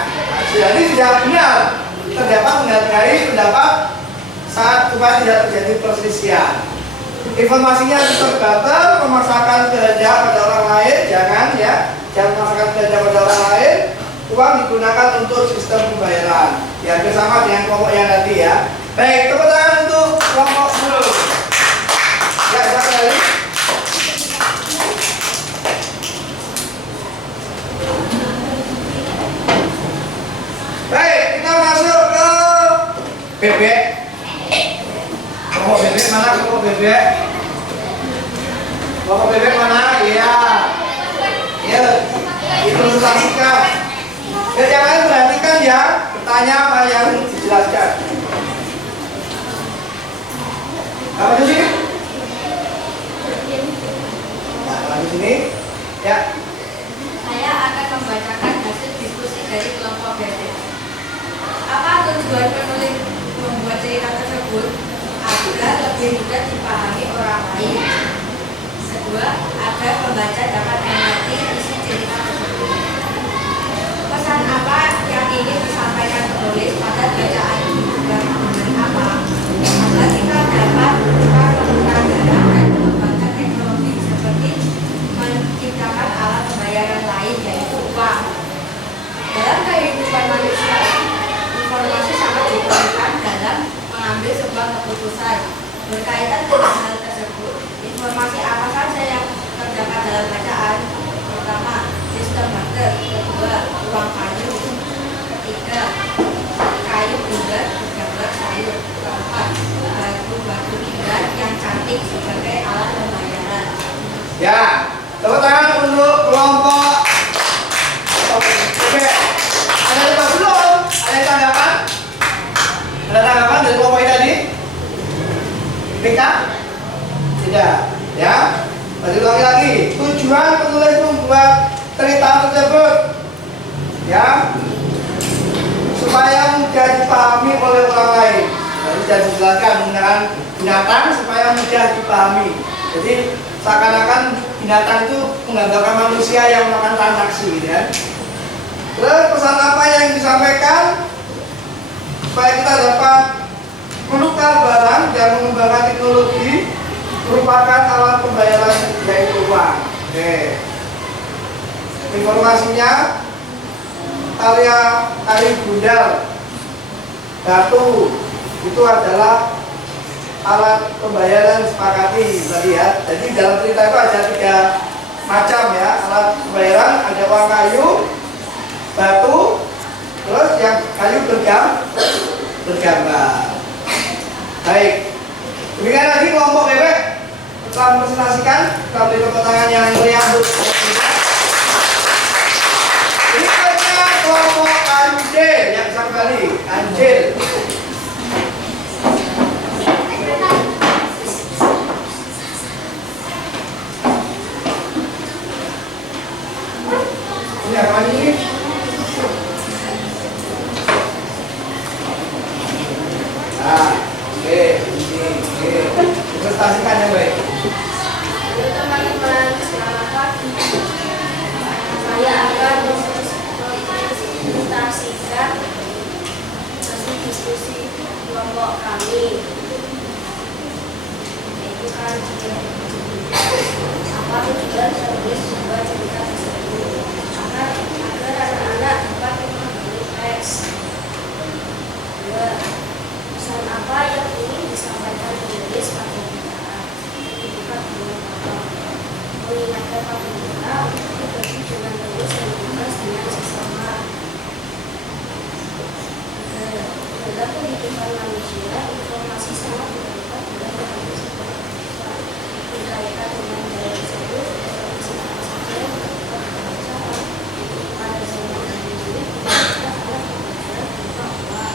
Jadi tidak benar. Terdapat menghargai pendapat saat supaya tidak terjadi perselisihan. Informasinya terbatal, memaksakan kehendak pada orang lain, jangan ya, jangan memaksakan kehendak pada orang lain. Uang digunakan untuk sistem pembayaran. Ya, bersama dengan kelompok yang tadi ya. Baik, tepuk tangan untuk kelompok dulu. Ya, siapa lagi? Baik, kita masuk ke bebek. Kelompok bebek mana? Kelompok bebek. Kelompok bebek mana? Iya. Iya. Dipresentasikan. Dan yang lain perhatikan ya. Bertanya apa yang dijelaskan. Apa di sini? Nah, di sini. Ya. Saya akan membacakan hasil diskusi dari kelompok bebek. Apa tujuan penulis membuat cerita tersebut? Agar lebih mudah dipahami orang lain. Kedua, agar pembaca dapat mengerti isi cerita tersebut. Pesan apa yang ingin disampaikan penulis pada bacaan ini dan mengenai apa? Agar kita dapat menggunakan dana dan mengembangkan teknologi seperti menciptakan alat pembayaran lain yaitu uang. Dalam kehidupan manusia, informasi sangat diperlukan dalam mengambil sebuah keputusan. Berkaitan dengan hal tersebut, informasi apa saja yang terdapat dalam bacaan? Pertama, sistem barter. Kedua, uang kayu. Ketiga, kayu bundar bergambar sayur. Keempat, batu indah yang cantik sebagai alat pembayaran. Ya, tepuk tangan untuk kelompok BK? Tidak. Ya. Berarti ulangi lagi. Tujuan penulis membuat cerita tersebut, ya, supaya mudah dipahami oleh orang lain. Jadi sudah dijelaskan menggunakan binatang supaya mudah dipahami. Jadi seakan-akan binatang itu menggambarkan manusia yang melakukan transaksi, gitu ya. Terus pesan apa yang disampaikan supaya kita dapat menukar barang dan mengembangkan teknologi merupakan alat pembayaran yaitu uang. Oke. Informasinya tali bundar batu itu adalah alat pembayaran sepakati, kita lihat. Jadi dalam cerita itu ada 3 macam ya alat pembayaran, ada uang kayu, batu, terus yang kayu bergambar. Baik, demikian lagi kelompok bebek telah mempresentasikan. Kita beri tepuk tangan yang meriah untuk berikutnya kelompok anjil yang bisa kembali anjil. Ini apa ini? Nah, oke, prestasikan yang baik. Halo teman-teman, selamat pagi. Saya akan mempresentasikan hasil diskusi kelompok kami, yaitu apa tujuan menulis sebuah cerita tersebut agar anak-anak dapat memahami teks. Pesan apa yang ingin disampaikan penulis pada kita? Bukan mengingatkan pada kita untuk berbagi dengan terus dan bebas dengan sesama. Dalam kehidupan manusia, informasi sangat bermanfaat dalam berbagai sebuah berkaitan dengan daya tersebut. Informasi apa saja yang dapat dibaca pada zaman ini kita akan belajar bahwa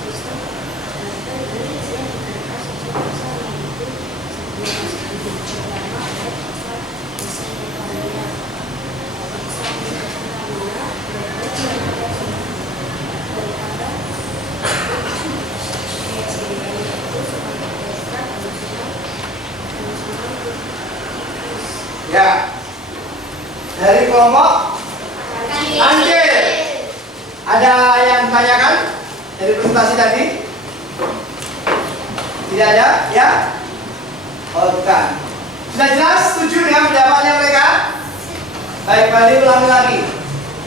sistem dan Indonesia digunakan sejak masa yaitu sebelum pertama ada masa desain pertanian. Masa desain pertanian berarti ada daripada sehingga itu sebagai dasar Ya, dari kelompok anjil ada yang ditanyakan dari presentasi tadi? Tidak ada, ya? Oh, bukan. Sudah jelas setuju dengan pendapatnya mereka? Baik, kembali ulangi lagi.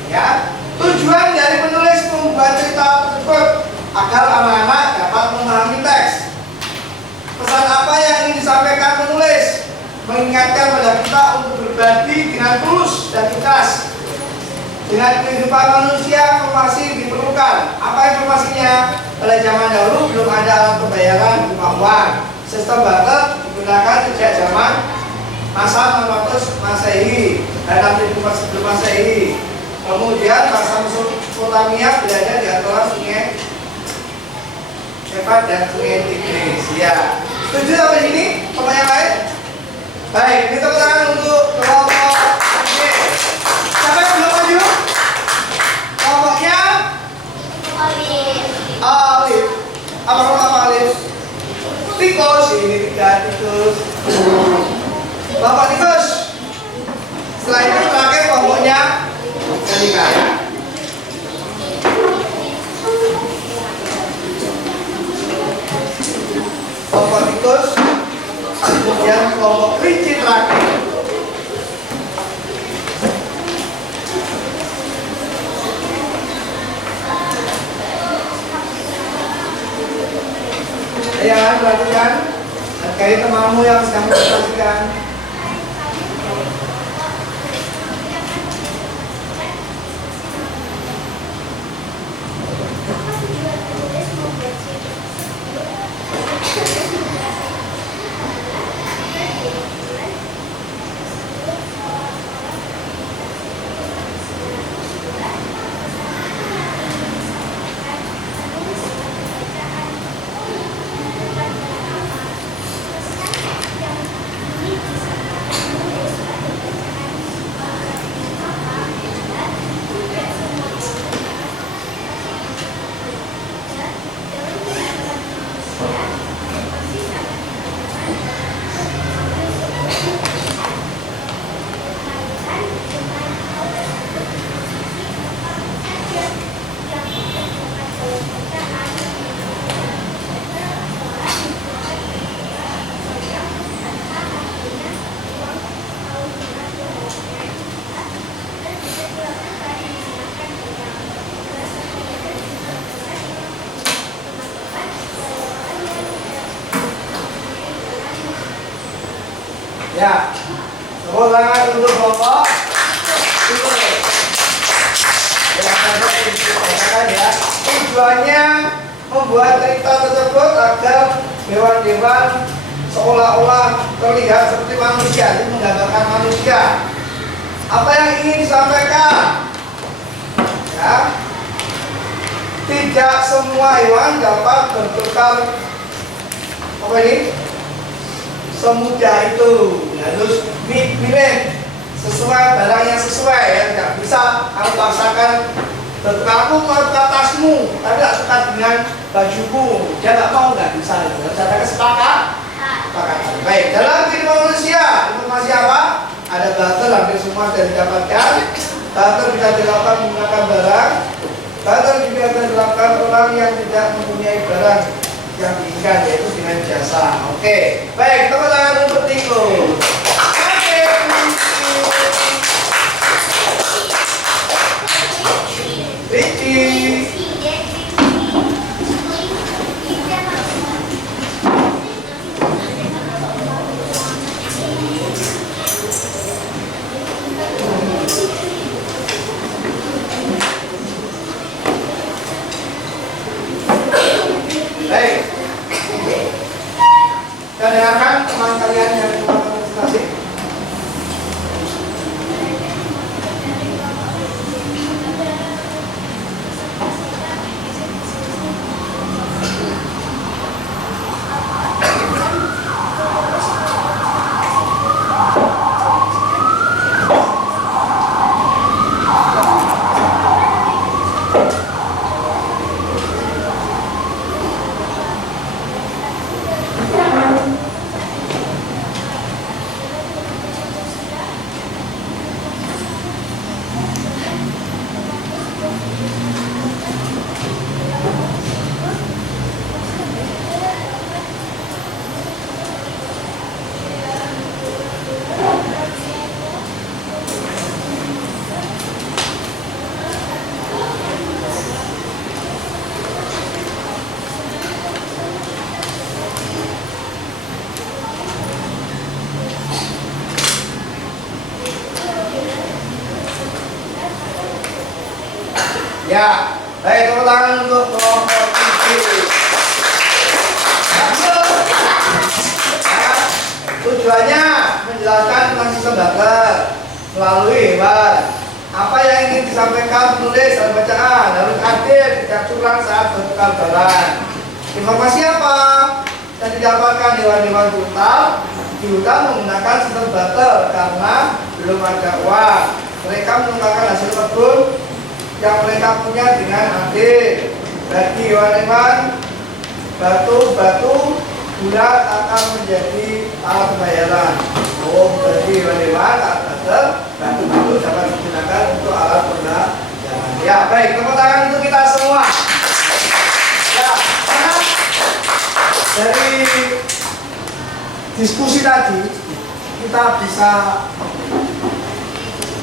Ya, tujuan dari penulis membuat cerita tersebut agar anak-anak dapat memahami teks. Pesan apa yang ingin disampaikan penulis? Mengingatkan pada kita untuk berbagi dengan tulus dan ikhlas. Dengan kehidupan manusia, informasi diperlukan. Apa informasinya? Pada zaman dahulu belum ada alat pembayaran berupa uang. Sistem barter digunakan sejak zaman masa 600 Masehi dan 6000 sebelum Masehi. Kemudian bangsa Mesopotamia berada di antara sungai Efrat dan sungai Tigris. Ya, setuju sampai sini? Pertanyaan lain? Baik, ini tepuk tangan untuk kelompok Oke. Siapa yang belum maju? Kelompoknya Alif. Apa kelompok Alif? Tikus, ini 3 tikus. Kelompok tikus. Setelah itu terakhir kelompoknya Selika. Kelompok tikus, kemudian kelompok kelinci terakhir. Jangan perhatikan terkait temanmu yang sedang mempresentasikan. Tepuk tangan untuk kelompok. Ya, tujuannya membuat cerita tersebut agar hewan-hewan seolah-olah terlihat seperti manusia, itu menggambarkan manusia. Apa yang ingin disampaikan? Ya, tidak semua hewan dapat bertukar apa ini? Semudah itu. Harus milih sesuai barang yang sesuai ya, tidak bisa kamu paksakan bertukar. Aku mau tukar tasmu, tapi tidak tukar dengan bajuku, dia nggak mau, nggak bisa. Cara kesepakatan. Baik, dalam kehidupan manusia, informasi apa? Ada barter, hampir semua sudah didapatkan. Barter bisa dilakukan menggunakan barang. Barter juga bisa dilakukan orang yang tidak mempunyai barang yang diinginkan, yaitu dengan jasa. Oke, baik, tepuk tangan untuk Tiko. Ricci. Baik. Kita dengarkan teman kalian yang melakukan presentasi. Ya, baik, tepuk tangan untuk kelompok tujuh. Tujuannya menjelaskan tentang sistem barter melalui hewan. Apa yang ingin disampaikan penulis dalam bacaan harus adil, tidak curang saat bertukar barang. Informasi apa yang didapatkan hewan-hewan di hutan menggunakan sistem barter karena belum ada uang. Mereka menukarkan hasil kebun yang mereka punya dengan adil. Bagi hewan-hewan, batu-batu bulat akan menjadi alat pembayaran. Oh, bagi hewan-hewan alat barter, batu-batu dapat digunakan untuk alat pembayaran. Ya, baik, tepuk tangan untuk kita semua. Ya, karena dari diskusi tadi kita bisa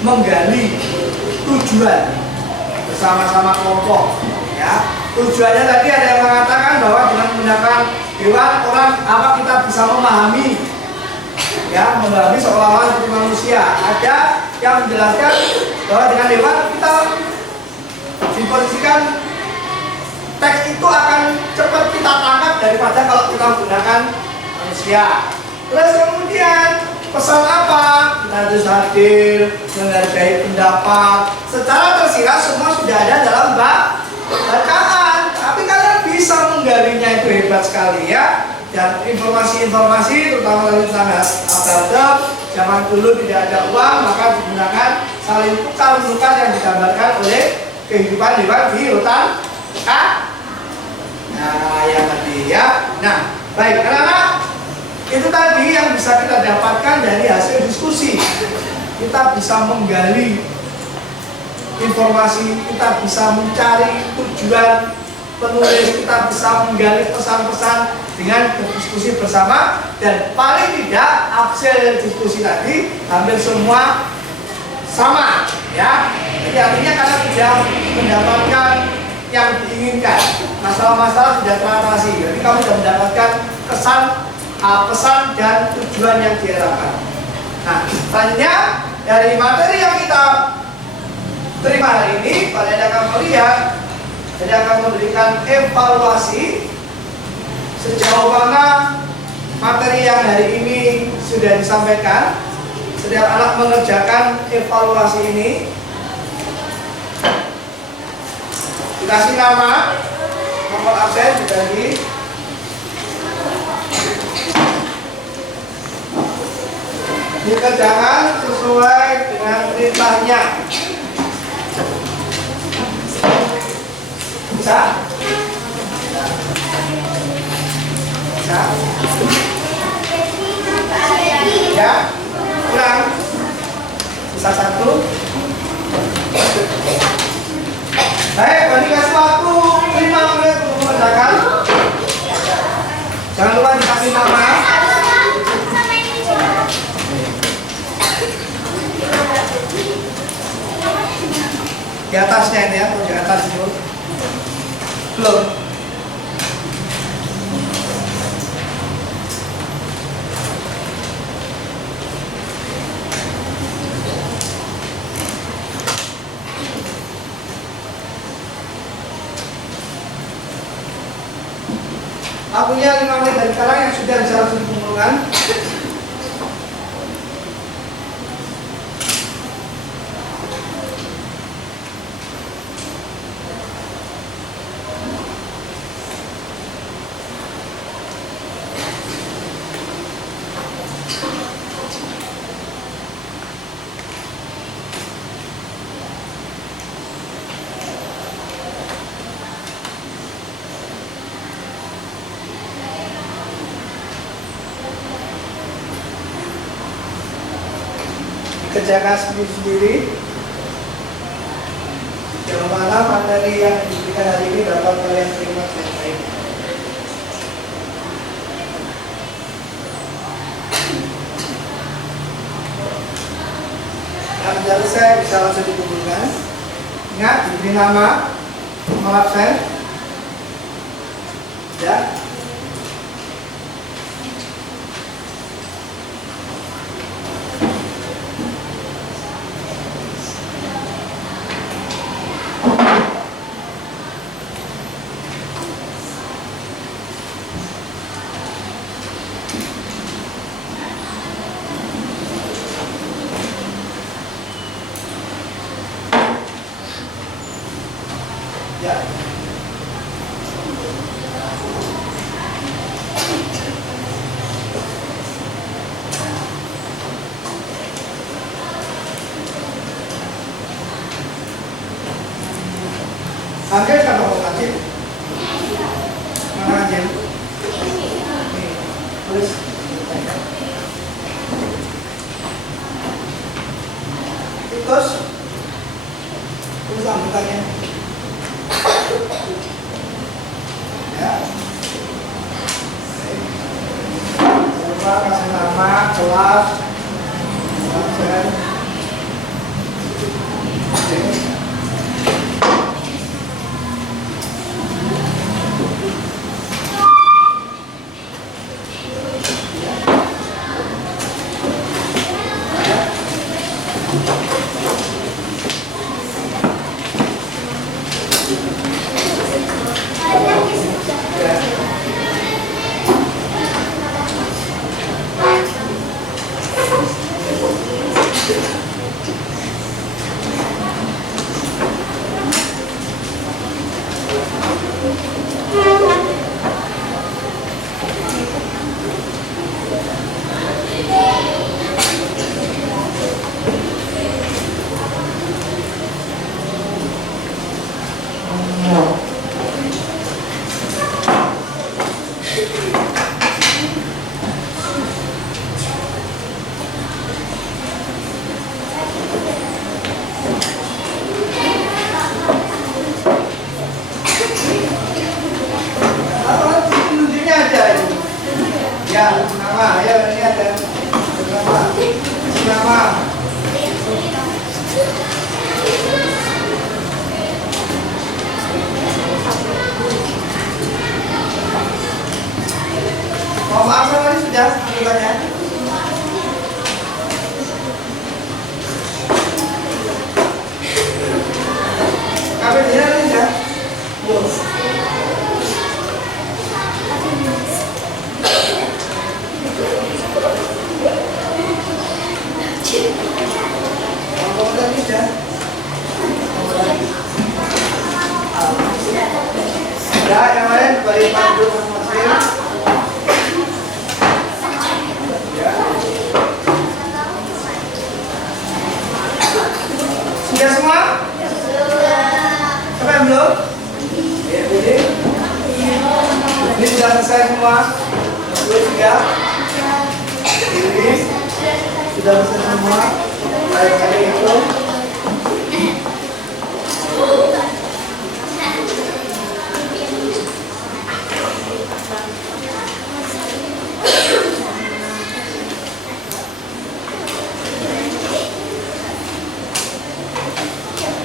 menggali tujuan bersama-sama kelompok. Ya, tujuannya tadi ada yang mengatakan bahwa dengan menggunakan hewan kita bisa memahami, ya, memahami seolah-olah seperti manusia. Ada yang menjelaskan bahwa dengan hewan kita diposisikan teks itu akan cepat kita tangkap daripada kalau kita menggunakan manusia. Terus kemudian pesan apa? Kita harus hadir, menghargai pendapat. Secara tersirat semua sudah ada dalam bacaan. Tapi kalian bisa menggalinya, itu hebat sekali ya. Dan informasi-informasi terutama tentang barter, zaman dulu tidak ada uang, maka digunakan saling tukar-menukar yang digambarkan oleh kehidupan hewan di hutan. Nah, yang tadi ya. Nah, baik, anak-anak, itu tadi yang bisa kita dapatkan dari hasil diskusi. Kita bisa menggali informasi, kita bisa mencari tujuan penulis, kita bisa menggali pesan-pesan dengan berdiskusi bersama, dan paling tidak hasil diskusi tadi hampir semua sama, ya. Jadi artinya kalian sudah mendapatkan yang diinginkan, masalah-masalah sudah teratasi. Jadi kamu sudah mendapatkan kesan, pesan dan tujuan yang diharapkan. Nah, selanjutnya dari materi yang kita terima hari ini, Pak Dede akan melihat, jadi akan memberikan evaluasi sejauh mana materi yang hari ini sudah disampaikan. Setiap anak mengerjakan evaluasi ini, dikasih nama, nomor absen dibagi, dikerjakan sesuai dengan perintahnya. Bisa? Bisa? Ya? Kurang? Bisa 1? Baik, bagi kasih waktu 5 menit untuk mengerjakan. Jangan lupa dikasih nama. Di atasnya ini ya, di atas dulu. Belum. Waktunya 5 menit dari sekarang yang sudah bisa langsung dikumpulkan. Kerjakan sendiri-sendiri. Sejauh mana materi yang diberikan hari ini dapat kalian terima dengan baik. Yang selesai bisa langsung dikumpulkan. Ingat, diberi nama, nomor absen. Ya. Ya. Ambil kan mau ngajin? Mana ngajin? Nih, tulis. Terus anggutannya. Ya. Coba kasih nama, kelas, absen. Ya, nama, ya ini ada nama, nama. Oh, maaf tadi sudah anggarannya. Ya, yang lain kembali pandu masing-masing. Ya. Sudah semua? Siapa yang belum? Ya, ini. Ini sudah selesai semua. Terus ya. Ini sudah selesai semua. Kali itu.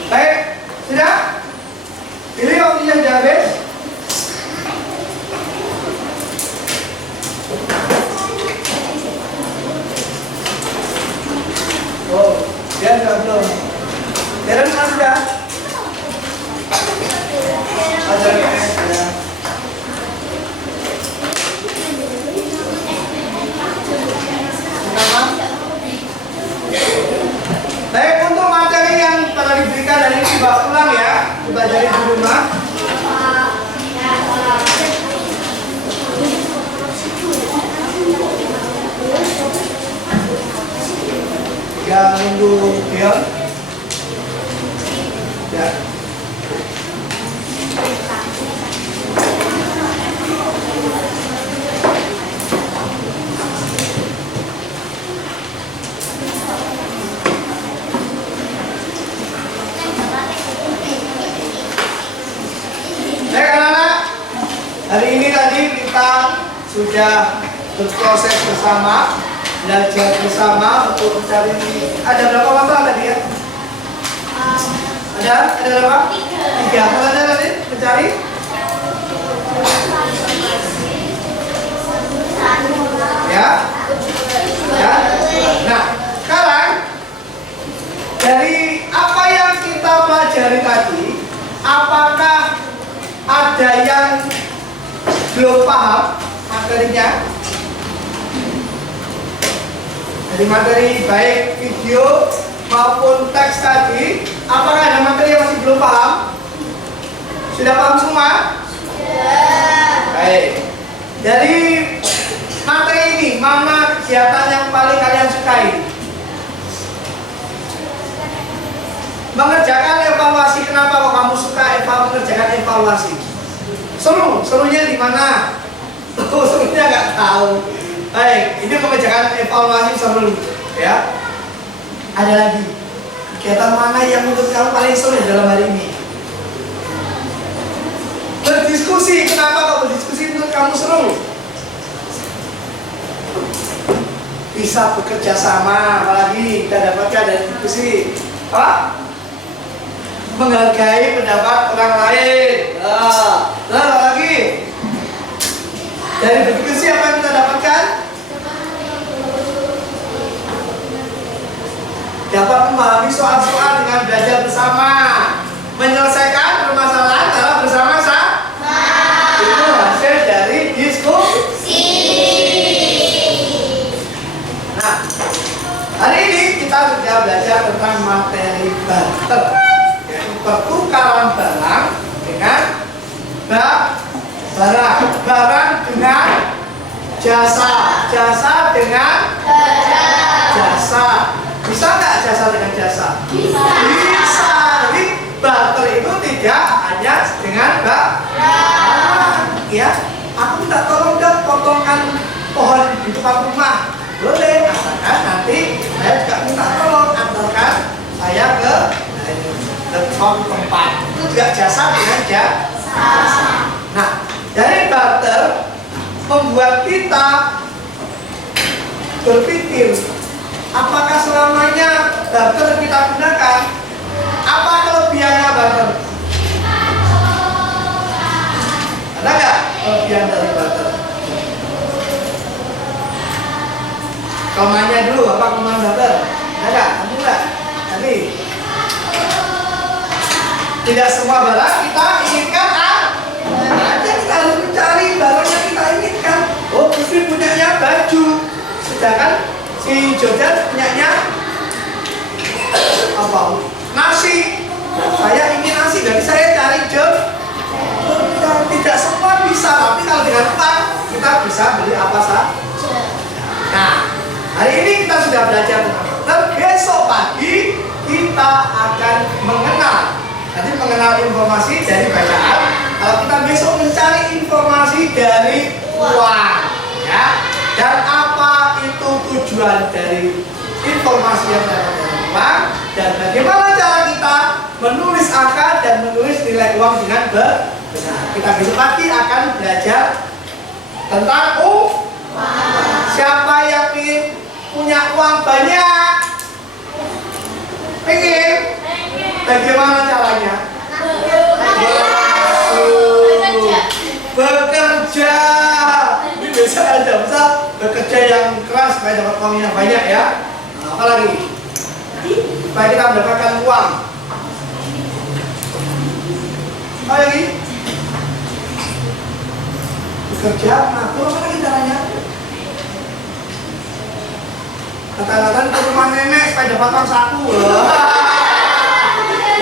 Baik, sudah? Ini waktunya sudah habis. Oh, dia sudah belum. Darren mana sudah? Ada ya. Baik, untuk materi yang telah diberikan dari ini dibawa pulang ya, dipelajari di rumah. Yang nunggu Dion. Ya. Baik anak-anak, hari ini tadi kita sudah berproses bersama, belajar bersama untuk mencari. Ada berapa masalah tadi ya? Ada berapa? 3. Apa saja tadi mencari? Ya. Ya. Nah, sekarang dari apa yang kita pelajari tadi, apakah ada yang belum paham materinya? Dari materi baik video maupun teks tadi, apakah ada materi yang masih belum paham? Sudah paham semua? Sudah. Baik. Dari materi ini, mana kegiatan yang paling kalian sukai? Mengerjakan evaluasi. Kenapa kok kamu suka mengerjakan evaluasi? Serunya di mana? Serunya nggak tahu. Baik, ini mengerjakan evaluasi seru, ya. Ada lagi kegiatan mana yang menurut kamu paling seru dalam hari ini? Berdiskusi. Kenapa kok berdiskusi menurut kamu seru? Bisa bekerja sama, apalagi kita dapatkan dari diskusi. Apa? Menghargai pendapat orang lain. Apa lagi? Dari berdiskusi apa yang kita dapatkan? Dapat memahami soal-soal dengan belajar bersama, menyelesaikan permasalahan dalam bersama-sama. Itu hasil dari diskusi. Nah, hari ini kita sudah belajar tentang materi barter, yaitu pertukaran barang dengan barang dengan jasa dengan jasa. Bisa nggak jasa dengan jasa? Bisa. Jadi barter itu tidak hanya dengan barang. Ya, aku minta tolong dong potongkan pohon di depan rumah. Boleh, asalkan nanti saya juga minta tolong antarkan saya ke suatu tempat. Itu juga jasa dengan jasa. Nah, dari barter membuat kita berpikir, apakah selamanya barter kita gunakan? Apa kelebihannya barter? Ada nggak kelebihan dari barter? Kelemahannya dulu, apa kelemahan barter? Ada? Kamu nggak? Tadi tidak semua barang kita inginkan. Ada, kita harus mencari barang yang kita inginkan. Oh, Putri punyanya baju, sedangkan si Jordan punyanya apa? Nasi. Saya ingin nasi, jadi saya cari job. Tidak sudah belajar tentang dokter, besok pagi kita akan mengenal. Nanti mengenal informasi dari bacaan. Kalau kita besok mencari informasi dari uang, ya. Dan apa itu tujuan dari informasi yang dapat dari uang, dan bagaimana cara kita menulis angka dan menulis nilai uang dengan benar. Kita besok pagi akan belajar tentang uang. Siapa yang ingin punya uang banyak? Pengen? Bagaimana caranya? Bekerja. Ini biasa ada misal bekerja yang keras supaya dapat uang yang banyak ya. Nah, apa lagi? Supaya kita mendapatkan uang. Apa lagi? Bekerja, ngatur apa lagi caranya? Kata-kata ke rumah nenek supaya dapat uang saku.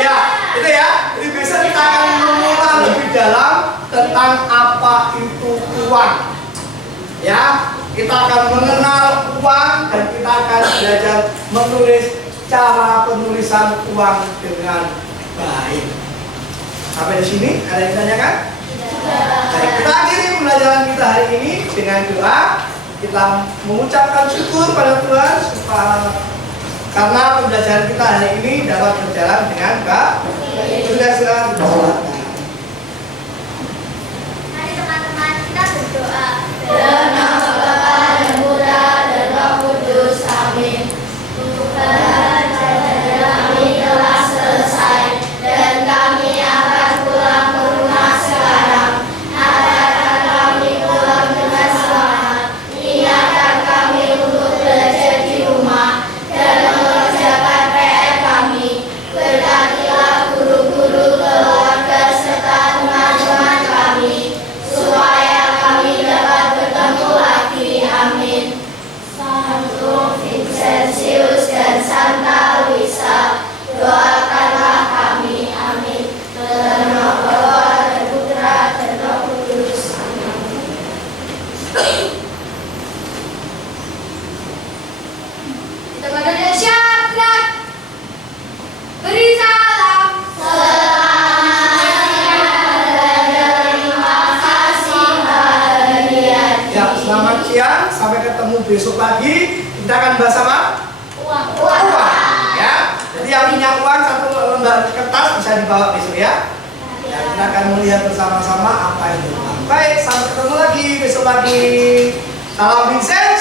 Ya, itu ya. Jadi besok kita akan mengulang lebih dalam tentang apa itu uang. Ya, kita akan mengenal uang dan kita akan belajar menulis cara penulisan uang dengan baik. Sampai di sini ada yang ditanyakan? Baik, kita akhiri pembelajaran kita hari ini dengan doa. Kita mengucapkan syukur pada Tuhan karena pembelajaran kita hari ini dapat berjalan dengan baik. Sudah silakan berdoa. Mari teman-teman kita berdoa. Dalam nama Bapa dan Putra dan Roh Kudus. Amin. Tuhan, kami telah selesai dan kami akan pulang ke rumah sekarang. Antarkan kami pulang dengan selamat. Ingatkan kami untuk belajar di rumah dan mengerjakan PR kami. Berkatilah guru-guru, keluarga serta teman-teman kami supaya kami dapat bertemu lagi. Amin. Santo Vincentius dan Santa Luisa, doakanlah kami. Amin. Dalam nama Bapa dan Putra dan Roh Kudus. Amin. Teman Indonesia, gerak. Beri salam. Terima kasih hadiah. Ya, selamat siang. Sampai ketemu besok pagi. Kita akan bahas apa? Uang. Uang. Ya. Jadi yang punya uang satu lembar kertas bisa dibawa besok ya. Ya, kita akan melihat bersama-sama apa itu uang. Baik, sampai ketemu lagi besok pagi. Salam Vincent.